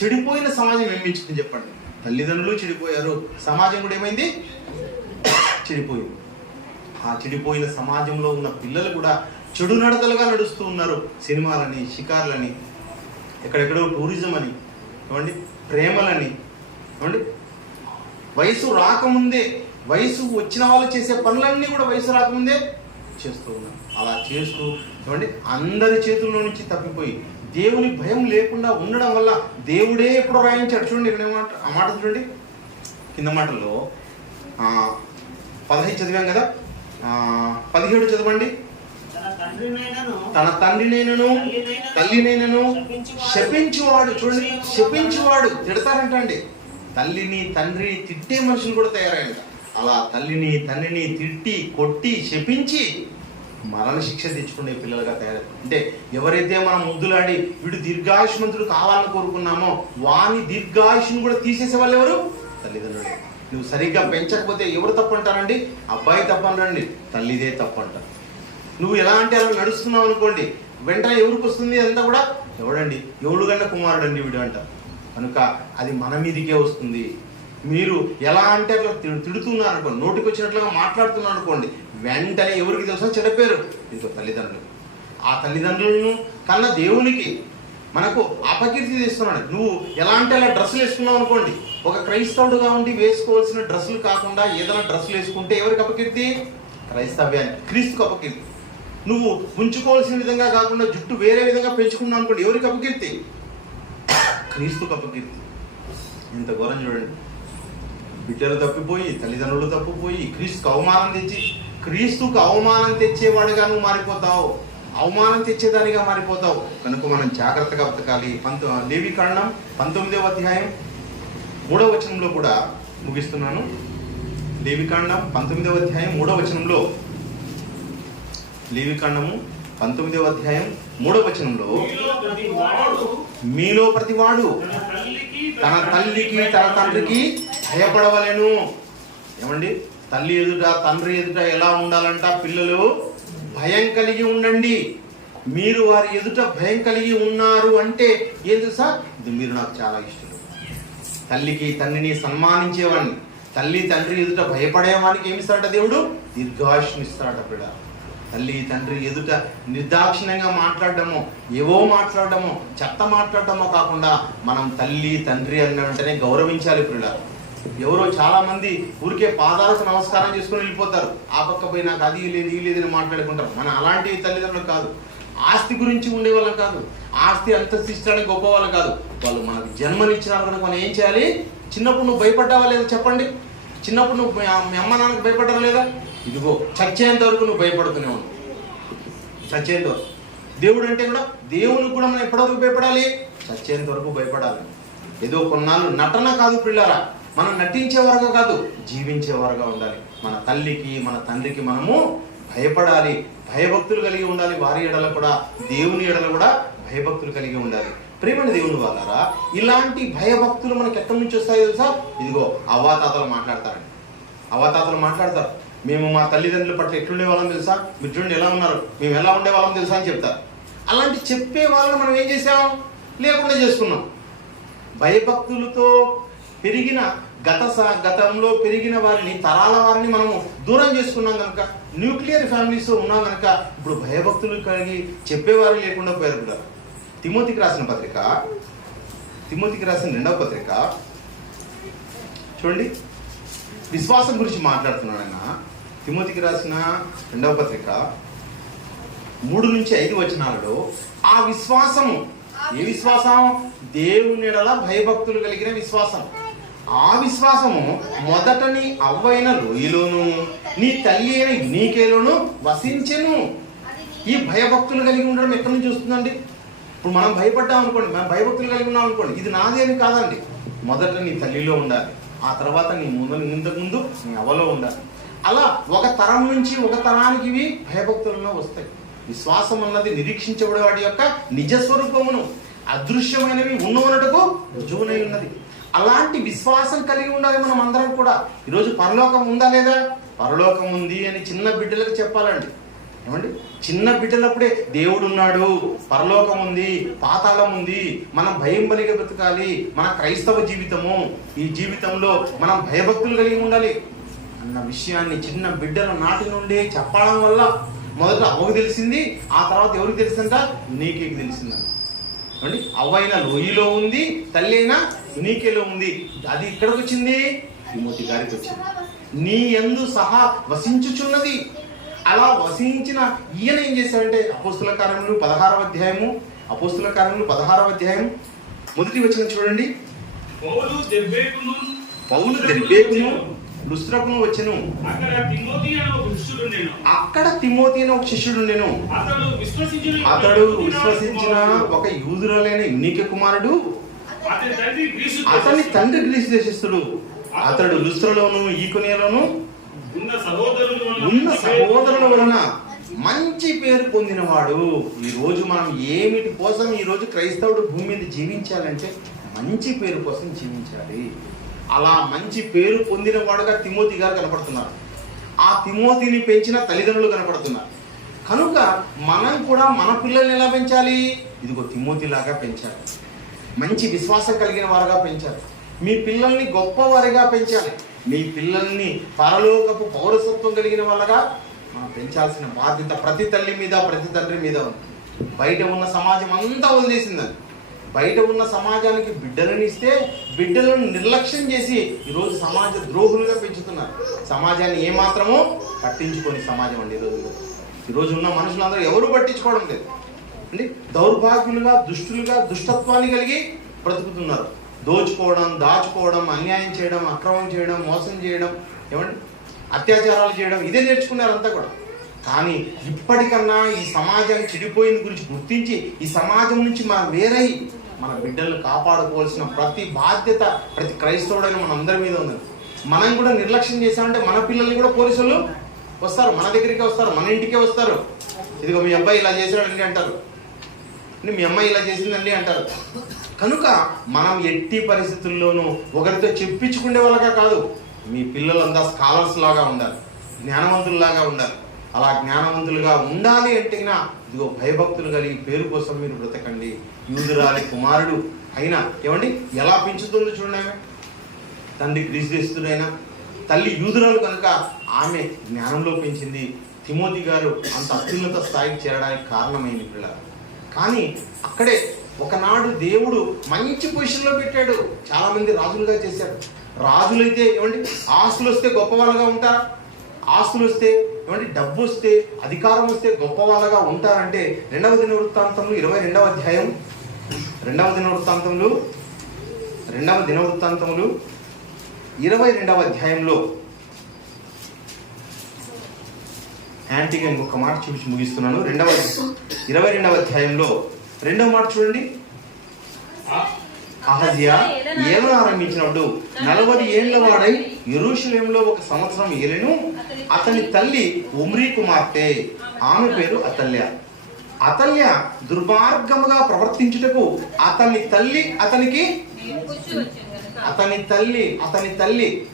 చెడిపోయిన సమాజం ఏం పెంచుతుంది చెప్పండి? తల్లిదండ్రులు చెడిపోయారు, సమాజం కూడా ఏమైంది? చెడిపోయింది. ఆ చెడిపోయిన సమాజంలో ఉన్న పిల్లలు కూడా చెడు నడతలుగా నడుస్తూ ఉన్నారు. సినిమాలని, షికార్లని, ఎక్కడెక్కడో టూరిజం అని, ఏమండి ప్రేమలని, ఏమండి వయసు రాకముందే, వయసు వచ్చిన వాళ్ళు చేసే పనులన్నీ కూడా వయసు రాకముందే చేస్తూ ఉన్నారు. అలా చేస్తూ ఏమండి అందరి చేతుల్లో నుంచి తప్పిపోయి దేవుని భయం లేకుండా ఉండడం వల్ల దేవుడే ఎప్పుడు రాయించాడు. చూడండి ఇక్కడ ఏమాట, ఆ మాట చూడండి కింద మాటల్లో 15 చదివాం కదా, 17 చదవండి. తన తండ్రినైనను తల్లినైనను శపించువాడు. చూడండి, శపించువాడు తిడతారంటండి. తల్లిని తండ్రిని తిట్టే మనుషులు కూడా తయారయ్యారు. అలా తల్లిని తండ్రిని తిట్టి కొట్టి శపించి మరణ శిక్ష తెచ్చుకునే పిల్లలుగా తయారు. అంటే ఎవరైతే మనం ముద్దులాడి వీడు దీర్ఘాయుష్మంతుడు కావాలని కోరుకున్నామో వాని దీర్ఘాయుష్ను కూడా తీసేసే వాళ్ళు ఎవరు? తల్లిదండ్రులే. నువ్వు సరిగ్గా పెంచకపోతే ఎవరు తప్పు అంటారండి? అబ్బాయి తప్పు అనరండి, తల్లిదే తప్పు అంటారు. నువ్వు ఎలా అంటే అలా నడుస్తున్నావు అనుకోండి, వెంటనే ఎవరికి వస్తుంది అంతా కూడా? ఎవడండి, ఎవడు కన్నా కుమారుడు అండి వీడు అంట. కనుక అది మన మీదికే వస్తుంది. మీరు ఎలా అంటే అట్లా తిడుతున్నారు అనుకోండి, నోటికి వచ్చినట్లుగా మాట్లాడుతున్నారు అనుకోండి, వెంటనే ఎవరికి తెలుసా చెడపేరు? ఇంకో తల్లిదండ్రులు. ఆ తల్లిదండ్రులను కన్నా దేవునికి మనకు అపకీర్తి తెస్తున్నాడు. నువ్వు ఎలా అంటే అలా డ్రెస్సులు వేసుకున్నావు అనుకోండి, ఒక క్రైస్తవుడుగా ఉండి వేసుకోవాల్సిన డ్రెస్సులు కాకుండా ఏదైనా డ్రెస్సులు వేసుకుంటే ఎవరికి అపకీర్తి? క్రైస్తవ్యానికి, క్రీస్తుకు అపకీర్తి. నువ్వు ఉంచుకోవాల్సిన విధంగా కాకుండా జుట్టు వేరే విధంగా పెంచుకున్నావు అనుకోండి, ఎవరికి అపకీర్తి? క్రీస్తుకు అపకీర్తి. ఇంత ఘోరం చూడండి. బిడ్డలు తప్పిపోయి, తల్లిదండ్రులు తప్పిపోయి, క్రీస్తుకు అవమానం తెచ్చి, క్రీస్తుకు అవమానం తెచ్చేవాడిగా నువ్వు మారిపోతావు, అవమానం తెచ్చేదానిగా మారిపోతావు. కనుక మనం జాగ్రత్తగా బతకాలి. లేవికాండం 19వ అధ్యాయం 3వ వచనంలో కూడా ముగిస్తున్నాను. లేవికాండం 19వ అధ్యాయం 3వ వచనంలో, లేవికాండము 19వ అధ్యాయం 3వ వచనంలో, మీలో ప్రతివాడు తన తల్లికి తన తండ్రికి భయపడవలెను. ఏమండి, తల్లి ఎదుట తండ్రి ఎదుట ఎలా ఉండాలంట? పిల్లలు భయం కలిగి ఉండండి. మీరు వారి ఎదుట భయం కలిగి ఉన్నారు అంటే ఏం తెలుసా? ఇది మీరు నాకు చాలా ఇష్టం. తల్లికి తండ్రిని సన్మానించేవాడిని, తల్లి తండ్రి ఎదుట భయపడే వానికి ఏమిస్తాడట దేవుడు? దీర్ఘాయుష్ని ఇస్తాడట బిడ్డ. తల్లి తండ్రి ఎదుట నిర్దాక్షిణ్యంగా మాట్లాడటమో, ఏవో మాట్లాడటమో, చెత్త మాట్లాడటమో కాకుండా మనం తల్లి తండ్రి అన్న వెంటనే గౌరవించాలి బిడ్డ. ఎవరో చాలా మంది ఊరికే పాదాలకు నమస్కారం చేసుకుని వెళ్ళిపోతారు. ఆ పక్క పోయి నాకు అది లేదు ఈ లేదని మాట్లాడుకుంటారు. మన అలాంటి తల్లిదండ్రులు కాదు. ఆస్తి గురించి ఉండే వాళ్ళం కాదు, ఆస్తి అంతస్తు గొప్ప వాళ్ళు కాదు. వాళ్ళు మనకు జన్మనిచ్చినారు కనుక మనం ఏం చేయాలి? చిన్నప్పుడు నువ్వు భయపడ్డావా లేదా చెప్పండి? చిన్నప్పుడు నువ్వు మీ అమ్మ నాన్నకు భయపడ్డావా లేదా? ఇదిగో చచ్చేంత వరకు నువ్వు భయపడుతూనే ఉన్నావు. చచ్చేంత వరకు. దేవుడు అంటే కూడా, దేవునికి కూడా మనం ఎప్పటివరకు భయపడాలి? చచ్చేంత వరకు భయపడాలి. ఏదో కొన్నాళ్ళు నటన కాదు పిల్లరా, మనం నటించేవారుగా కాదు, జీవించేవారుగా ఉండాలి. మన తల్లికి మన తండ్రికి మనము భయపడాలి, భయభక్తులు కలిగి ఉండాలి. వారి ఎడల కూడా, దేవుని ఎడల కూడా భయభక్తులు కలిగి ఉండాలి. ప్రేమని దేవుని వాళ్ళారా, ఇలాంటి భయభక్తులు మనకి ఎక్కడి నుంచి వస్తాయో తెలుసా? ఇదిగో అవ్వాతాతలు మాట్లాడతారండి. అవ్వాతాతలు మాట్లాడతారు, మేము మా తల్లిదండ్రుల పట్ల ఎట్లుండే వాళ్ళం తెలుసా, మీరు చూడండి ఎలా ఉన్నారు, మేము ఎలా ఉండే వాళ్ళం తెలుసా అని చెప్తారు. అలాంటి చెప్పే వాళ్ళని మనం ఏం చేసాం? లేకుండా చేసుకున్నాం. భయభక్తులతో పెరిగిన గతంలో పెరిగిన వారిని, తరాల వారిని మనము దూరం చేసుకున్నాం కనుక, న్యూక్లియర్ ఫ్యామిలీస్తో ఉన్నాం కనుక ఇప్పుడు భయభక్తులు కలిగి చెప్పేవారు లేకుండా పోయారు కూడా. తిమోతికి రాసిన 2వ పత్రిక చూడండి, విశ్వాసం గురించి మాట్లాడుతున్నాడు ఆయన. తిమోతికి రాసిన 2వ పత్రిక 3-5 వచనాలలో ఆ విశ్వాసము, ఏ విశ్వాసం? దేవుని ఎడల భయభక్తులు కలిగిన విశ్వాసం. ఆ విశ్వాసము మొదట నీ అవ్వైన లోయలోను, నీ తల్లి అయిన యూనికేలోను వసించెను. ఈ భయభక్తులు కలిగి ఉండడం ఎక్కడి నుంచి వస్తుందండి? ఇప్పుడు మనం భయపడ్డాం అనుకోండి, మనం భయభక్తులు కలిగి ఉన్నాం అనుకోండి, ఇది నాది అని కాదండి. మొదట నీ తల్లిలో ఉండాలి, ఆ తర్వాత నీ ఇంతకుముందు నీ అవ్వలో ఉండాలి. అలా ఒక తరం నుంచి ఒక తరానికి ఇవి భయభక్తులను వస్తాయి. విశ్వాసం అన్నది నిరీక్షించబడే వాటి యొక్క నిజస్వరూపమును, అదృశ్యమైనవి ఉన్నట్టుకు రుజువునై ఉన్నది. అలాంటి విశ్వాసం కలిగి ఉండాలి మనం అందరం కూడా. ఈరోజు పరలోకం ఉందా లేదా? పరలోకం ఉంది అని చిన్న బిడ్డలకు చెప్పాలండి. ఏమండి, చిన్న బిడ్డలప్పుడే దేవుడు ఉన్నాడు, పరలోకం ఉంది, పాతాళం ఉంది, మనం భయం కలిగి బ్రతకాలి, మన క్రైస్తవ జీవితము, ఈ జీవితంలో మనం భయభక్తులు కలిగి ఉండాలి అన్న విషయాన్ని చిన్న బిడ్డల నాటి నుండి చెప్పడం వల్ల మొదట అవ్వకు తెలిసింది, ఆ తర్వాత ఎవరికి తెలిసిందంట? యూనికేకి తెలిసిందంట. అండి, అవ్వైన లోయలో ఉంది, తల్లి అయినా యూనికేలో ఉంది. అది ఇక్కడికి వచ్చింది, తిమోతి గారికి వచ్చింది. నీ యందు సహా వసించుచున్నది. అలా వసించిన ఈయన ఏం చేశాడంటే, అపోస్తుల కార్యములు 16వ అధ్యాయము, మొదటి వచనం చూడండి. పౌలు దెర్బేకును లుస్త్రకును వచ్చెను. అక్కడ తిమోతి అనే ఒక శిష్యుడు ఉండెను. అతడు విశ్వసించిన ఒక యూదురాలైన యూనికే కుమారుడు. అతని తండ్రి గ్రీసు దేశస్థుడు. అతడు లుస్త్రలోను ఈకొనియలోను ఉన్న సహోదరుల వలన మంచి పేరు పొందినవాడు. ఈ రోజు మనం ఏమిటి కోసం ఈ రోజు క్రైస్తవుడు భూమి మీద జీవించాలంటే మంచి పేరు కోసం జీవించాలి. అలా మంచి పేరు పొందిన వాడుగా తిమోతి గారు కనపడుతున్నారు. ఆ తిమోతిని పెంచిన తల్లిదండ్రులు కనపడుతున్నారు. కనుక మనం కూడా మన పిల్లల్ని ఎలా పెంచాలి? ఇదిగో తిమోతిలాగా పెంచాలి, మంచి విశ్వాసం కలిగిన వారుగా పెంచాలి. మీ పిల్లల్ని గొప్పవారిగా పెంచాలి. మీ పిల్లల్ని పరలోకపు పౌరసత్వం కలిగిన వాళ్ళగా మనం పెంచాల్సిన బాధ్యత ప్రతి తల్లి మీద, ప్రతి తండ్రి మీద ఉంది. బయట ఉన్న సమాజం అంతా వదిలేసిందని. బయట ఉన్న సమాజానికి బిడ్డలను ఇస్తే బిడ్డలను నిర్లక్ష్యం చేసి ఈరోజు సమాజ ద్రోహులుగా పెంచుతున్నారు. సమాజాన్ని ఏమాత్రమో పట్టించుకొని సమాజం అండి ఈరోజు ఉన్న మనుషులందరూ ఎవరు పట్టించుకోవడం లేదు అండి. దౌర్భాగ్యులుగా, దుష్టులుగా, దుష్టత్వాన్ని కలిగి బ్రతుకుతున్నారు. దోచుకోవడం, దాచుకోవడం, అన్యాయం చేయడం, అక్రమం చేయడం, మోసం చేయడం, ఏమండి అత్యాచారాలు చేయడం, ఇదే నేర్చుకున్నారు అంతా కూడా. కానీ ఇప్పటికన్నా ఈ సమాజాన్ని చెడిపోయింది గురించి గుర్తించి ఈ సమాజం నుంచి మనం వేరై మన బిడ్డలను కాపాడుకోవాల్సిన ప్రతి బాధ్యత ప్రతి క్రైస్తవుడైన మన అందరి మీద ఉంది. మనం కూడా నిర్లక్ష్యం చేశామంటే మన పిల్లల్ని కూడా పోలీసులు వస్తారు, మన దగ్గరికి వస్తారు, మన ఇంటికే వస్తారు. ఇదిగో మీ అబ్బాయి ఇలా చేశాడండి అంటారు, మీ అమ్మాయి ఇలా చేసిందండి అంటారు. కనుక మనం ఎట్టి పరిస్థితుల్లోనూ ఒకరితో చెప్పించుకునే వాళ్ళగా కాదు, మీ పిల్లలంతా స్కాలర్స్ లాగా ఉండాలి, జ్ఞానవంతుల్లాగా ఉండాలి. అలా జ్ఞానవంతులుగా ఉండాలి అంటే ఇదిగో భయభక్తులు కలిగి పేరు కోసం మీరు బ్రతకండి. యూదురాలి కుమారుడు అయినా ఏమండి ఎలా పెంచుతుందో చూడండి. ఆమె తండ్రి గ్రీసు దేశస్థుడైనా తల్లి యూదురాలు కనుక ఆమె జ్ఞానంలో పెంచింది. తిమోతి గారు అంత అత్యున్నత స్థాయికి చేరడానికి కారణమైంది పిల్లలు. కానీ అక్కడే ఒకనాడు దేవుడు మంచి పొజిషన్లో పెట్టాడు, చాలా మంది రాజులుగా చేశాడు. రాజులైతే ఏమండి ఆస్తులు వస్తే గొప్ప వాళ్ళగా ఉంటారా? ఆస్తులు వస్తే ఏమంటే డబ్బు వస్తే అధికారం వస్తే గొప్ప వాళ్ళగా ఉంటారంటే 2వ దినవృత్తాంతములు 22వ అధ్యాయం 2వ దినవృత్తాంతములు 22వ అధ్యాయంలో యాంటీగా ఇంకొక మాట చూపించి ముగిస్తున్నాను. 22వ అధ్యాయంలో 2వ మాట చూడండి. అహజ్యా ఏలన ఆరంభించినప్పుడు 40 ఏళ్ల వాడై యెరూషలేములో 1 సంవత్సరం ఏలెను. అతని తల్లి ఒమ్రీ కుమార్తె, ఆమె పేరు అతల్య. అతల్య దుర్మార్గముగా ప్రవర్తించుటకు అతని తల్లి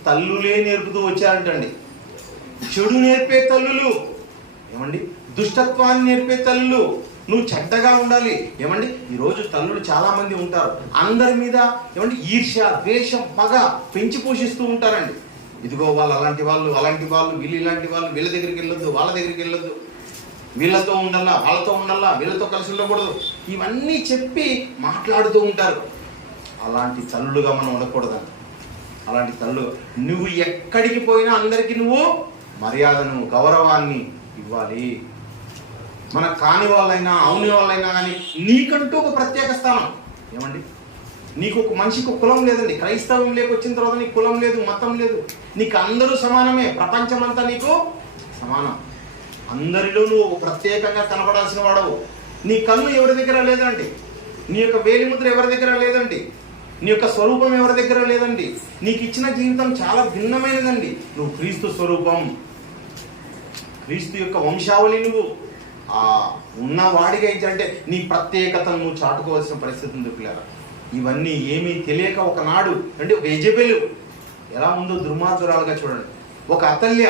తల్లులే నేర్పుతూ వచ్చారంటండి. చెడు నేర్పే తల్లులు ఏమండి, దుష్టత్వాన్ని నేర్పే తల్లులు. నువ్వు చెడ్డగా ఉండాలి ఏమండి. ఈరోజు తల్లులు చాలా మంది ఉంటారు, అందరి మీద ఏమండి ఈర్ష్య, ద్వేషం, పగ పెంచి పోషిస్తూ ఉంటారండి. ఇదిగో వాళ్ళు అలాంటి వాళ్ళు, వీళ్ళు ఇలాంటి వాళ్ళు, వీళ్ళ దగ్గరికి వెళ్ళొద్దు, వాళ్ళ దగ్గరికి వెళ్ళొద్దు, వీళ్ళతో ఉండాలా, వాళ్ళతో ఉండాలా, వీళ్ళతో కలిసి ఉండకూడదు, ఇవన్నీ చెప్పి మాట్లాడుతూ ఉంటారు. అలాంటి తల్లులుగా మనం ఉండకూడదండి. అలాంటి తల్లు నువ్వు ఎక్కడికి పోయినా అందరికీ నువ్వు మర్యాదను, గౌరవాన్ని ఇవ్వాలి. మన కాని వాళ్ళైనా అవుని వాళ్ళైనా కానీ నీకంటూ ఒక ప్రత్యేక స్థానం ఏమండి. నీకు ఒక మనిషికి కులం లేదండి. క్రైస్తవం వచ్చిన తర్వాత నీకు కులం లేదు, మతం లేదు, నీకు అందరూ సమానమే. ప్రపంచమంతా నీకు సమానం. అందరిలో నువ్వు ప్రత్యేకంగా కనపడాల్సిన వాడవు. నీ కన్ను ఎవరి దగ్గర లేదండి, నీ యొక్క వేలిముద్ర ఎవరి దగ్గర లేదండి, నీ యొక్క స్వరూపం ఎవరి దగ్గర లేదండి. నీకు ఇచ్చిన జీవితం చాలా భిన్నమైనదండి. నువ్వు క్రీస్తు స్వరూపం, క్రీస్తు యొక్క వంశావళి. నువ్వు ఉన్నవాడిగా ఇచ్చారంటే నీ ప్రత్యేకతను నువ్వు చాటుకోవాల్సిన పరిస్థితి ఉంది పిల్లరా. ఇవన్నీ ఏమీ తెలియక ఒకనాడు అంటే ఒక యెజబెలు ఎలా ఉందో దుర్మార్గురాలుగా చూడండి. ఒక అతల్య,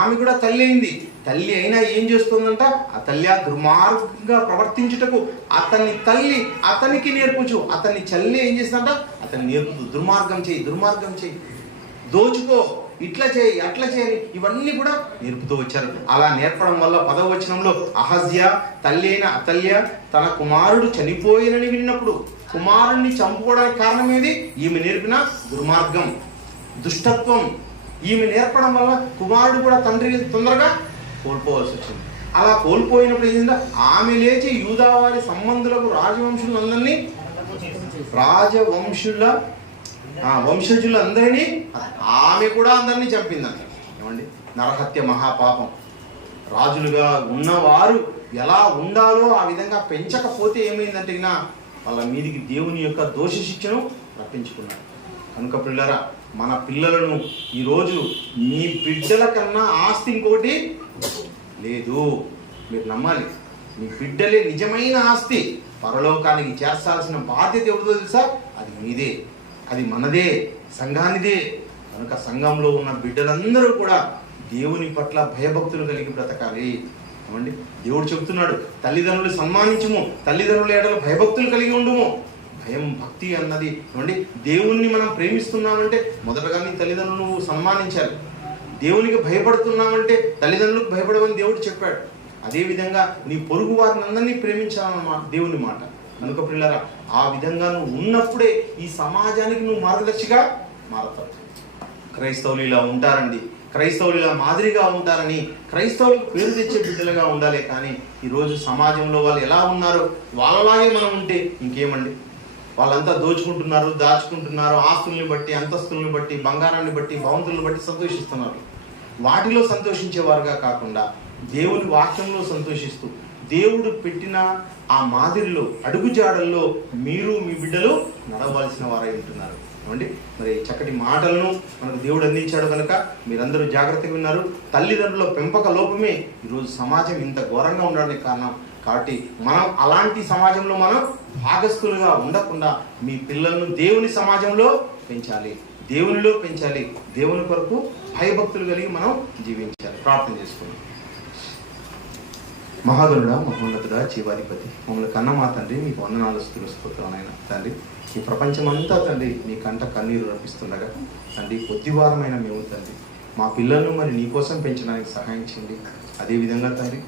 ఆమె కూడా తల్లి అయింది. తల్లి అయినా ఏం చేస్తుందంట, అతల్య దుర్మార్గంగా ప్రవర్తించుటకు అతన్ని తల్లి అతనికి నేర్పుచు, అతన్ని చల్లి ఏం చేస్తుందంట, అతన్ని నేర్పుతూ దుర్మార్గం చేయి, దోచుకో, ఇట్లా చేయి, అట్లా చేయి, ఇవన్నీ కూడా నేర్పుతూ వచ్చారు. అలా నేర్పడం వల్ల 10వ వచనంలో అహజ్యా తల్లి అయిన అతల్య తన కుమారుడు చనిపోయినని విన్నప్పుడు కుమారుణ్ణి చంపుకోవడానికి కారణం ఏది? ఈమె నేర్పిన దుర్మార్గం, దుష్టత్వం. ఈమె నేర్పడం వల్ల కుమారుడు కూడా తండ్రి తొందరగా కోల్పోవాల్సి వచ్చింది. అలా కోల్పోయినప్పుడు ఏంటంటే ఆమె లేచి యూదావారి సంబంధులకు వంశజులందరినీ ఆమె కూడా అందరినీ చంపిందంట. ఏమండి, నరహత్య మహాపాపం. రాజులుగా ఉన్నవారు ఎలా ఉండాలో ఆ విధంగా పెంచకపోతే ఏమైందంటే వాళ్ళ మీదికి దేవుని యొక్క దోష శిక్షను రప్పించుకున్నారు. కనుక పిల్లరా, మన పిల్లలను ఈరోజు మీ బిడ్డల కన్నా ఆస్తి ఇంకోటి లేదు. మీరు నమ్మాలి, మీ బిడ్డలే నిజమైన ఆస్తి. పరలోకానికి చేర్చాల్సిన బాధ్యత ఎవరిదో తెలుసా? అది మీదే, అది మనదే, సంఘానిదే. కనుక సంఘంలో ఉన్న బిడ్డలందరూ కూడా దేవుని పట్ల భయభక్తులు కలిగి బ్రతకాలి. ఏమండి, దేవుడు చెబుతున్నాడు, తల్లిదండ్రులు సన్మానించుము, తల్లిదండ్రుల ఎడల భయభక్తులు కలిగి ఉండుము. భయం, భక్తి అన్నది ఏమండి, దేవుణ్ణి మనం ప్రేమిస్తున్నామంటే మొదటగా నీ తల్లిదండ్రులు నువ్వు సన్మానించాలి. దేవునికి భయపడుతున్నామంటే తల్లిదండ్రులకు భయపడమని దేవుడు చెప్పాడు. అదేవిధంగా నీ పొరుగు వారిని అందరినీ ప్రేమించాలన్నమాట దేవుని మాట. కనుక పిల్లరా, ఆ విధంగా నువ్వు ఉన్నప్పుడే ఈ సమాజానికి నువ్వు మార్గదర్శిగా మారతావు. క్రైస్తవులు ఇలా ఉంటారండి, క్రైస్తవులు ఇలా మాదిరిగా ఉంటారని క్రైస్తవులకు పేరు తెచ్చే బిడ్డలుగా ఉండాలి. కానీ ఈరోజు సమాజంలో వాళ్ళు ఎలా ఉన్నారో వాళ్ళలాగే మనం ఉంటే ఇంకేమండి. వాళ్ళంతా దోచుకుంటున్నారు, దాచుకుంటున్నారు, ఆస్తుల్ని బట్టి, అంతస్తుల్ని బట్టి, బంగారాన్ని బట్టి, భవంతులను బట్టి సంతోషిస్తున్నారు. వాటిలో సంతోషించేవారుగా కాకుండా దేవుని వాక్యంలో సంతోషిస్తూ దేవుడు పెట్టిన ఆ మాదిరిలో అడుగుజాడల్లో మీరు మీ బిడ్డలు నడవలసిన వారై ఉంటున్నారు. ఏమండి, మరి చక్కటి మాటలను మనకు దేవుడు అందించాడు కనుక మీరందరూ జాగ్రత్తగా ఉన్నారు. తల్లిదండ్రుల పెంపక లోపమే ఈరోజు సమాజం ఇంత ఘోరంగా ఉండడానికి కారణం. కాబట్టి మనం అలాంటి సమాజంలో మనం భాగస్థులుగా ఉండకుండా మీ పిల్లలను దేవుని సమాజంలో పెంచాలి, దేవునిలో పెంచాలి. దేవుని కొరకు భయభక్తులు కలిగి మనం జీవించాలి. ప్రార్థన చేసుకుందాం. మహాగణుడా, మహోన్నతుడా, జీవాధిపతి, మమ్మల్ని కన్న మా తండ్రి, మీకు వందనాలు స్తోత్రాలైనా తండ్రి. ఈ ప్రపంచమంతా తండ్రి మీ కంట కన్నీరు రప్పిస్తుండగా తండ్రి, కొద్దివారమైన మేము తండ్రి మా పిల్లలను మరి నీ కోసం పెంచడానికి సహాయం చేయండి. అదేవిధంగా తండ్రి,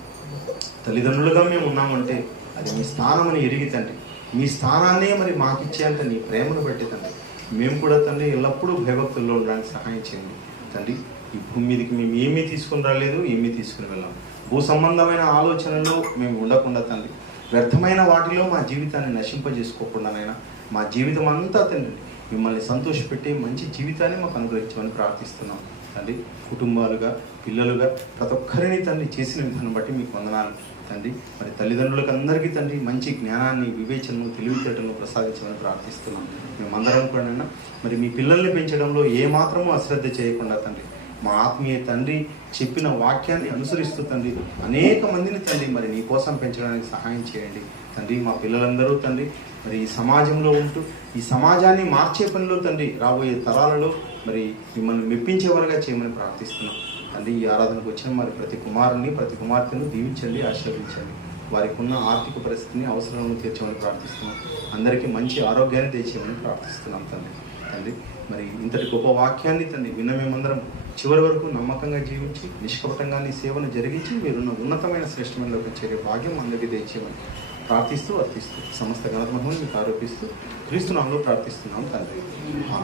తల్లిదండ్రులుగా మేము ఉన్నామంటే అది మీ స్థానమని ఎరిగి తండ్రి, మీ స్థానాన్నే మరి మాకిచ్చేంత నీ ప్రేమను బట్టి తండ్రి, మేము కూడా తండ్రి ఎల్లప్పుడూ భయభక్తుల్లో ఉండడానికి సహాయం చేయండి తండ్రి. ఈ భూమి మీదకి మేము ఏమీ తీసుకుని రాలేదు, ఏమీ తీసుకుని వెళ్ళాం. భూ సంబంధమైన ఆలోచనలో మేము ఉండకుండా తండ్రి, వ్యర్థమైన వాటిలో మా జీవితాన్ని నశింపజేసుకోకుండానైనా మా జీవితం అంతా తండ్రి మిమ్మల్ని సంతోషపెట్టి మంచి జీవితాన్ని మాకు అనుగ్రహించమని ప్రార్థిస్తున్నాం తండ్రి. కుటుంబాలుగా, పిల్లలుగా ప్రతి ఒక్కరిని తండ్రి చేసిన విధానం బట్టి మీకు వందనాలు తండ్రి. మరి తల్లిదండ్రులకు అందరికీ తండ్రి మంచి జ్ఞానాన్ని, వివేచనను, తెలివితేటలను ప్రసాదించమని ప్రార్థిస్తున్నాం. మేమందరం కూడా మరి మీ పిల్లల్ని పెంచడంలో ఏమాత్రమూ అశ్రద్ధ చేయకుండా తండ్రి, మా ఆత్మీయ తండ్రి చెప్పిన వాక్యాన్ని అనుసరిస్తూ తండ్రి అనేక మందిని తండ్రి మరి నీ కోసం పెంచడానికి సహాయం చేయండి తండ్రి. మా పిల్లలందరూ తండ్రి మరి ఈ సమాజంలో ఉంటూ ఈ సమాజాన్ని మార్చే పనిలో తండ్రి రాబోయే తరాలలో మరి మిమ్మల్ని మెప్పించేవారుగా చేయమని ప్రార్థిస్తున్నాం తండ్రి. ఈ ఆరాధనకు వచ్చిన మరి ప్రతి కుమారుని, ప్రతి కుమార్తెను దీవించండి, ఆశీర్వదించండి. వారికి ఉన్న ఆర్థిక పరిస్థితిని, అవసరాలను తీర్చమని ప్రార్థిస్తున్నాం. అందరికీ మంచి ఆరోగ్యాన్ని తెచ్చేయమని ప్రార్థిస్తున్నాం తండ్రి. మరి ఇంతటి గొప్ప వాక్యాన్ని తండ్రి విన్న మేమందరం చివరి వరకు నమ్మకంగా జీవించి నిష్కపటంగా నీ సేవను జరిగించి మీరున్న ఉన్నతమైన శ్రేష్టమైనలోకి చేరే భాగ్యం అందరికీ తెచ్చేయమని ప్రార్థిస్తూ, అర్థిస్తూ సమస్త ఘనత మహిమను మీకు ఆరోపిస్తూ క్రీస్తు నామములో ప్రార్థిస్తున్నాం తండ్రి. ఆమేన్.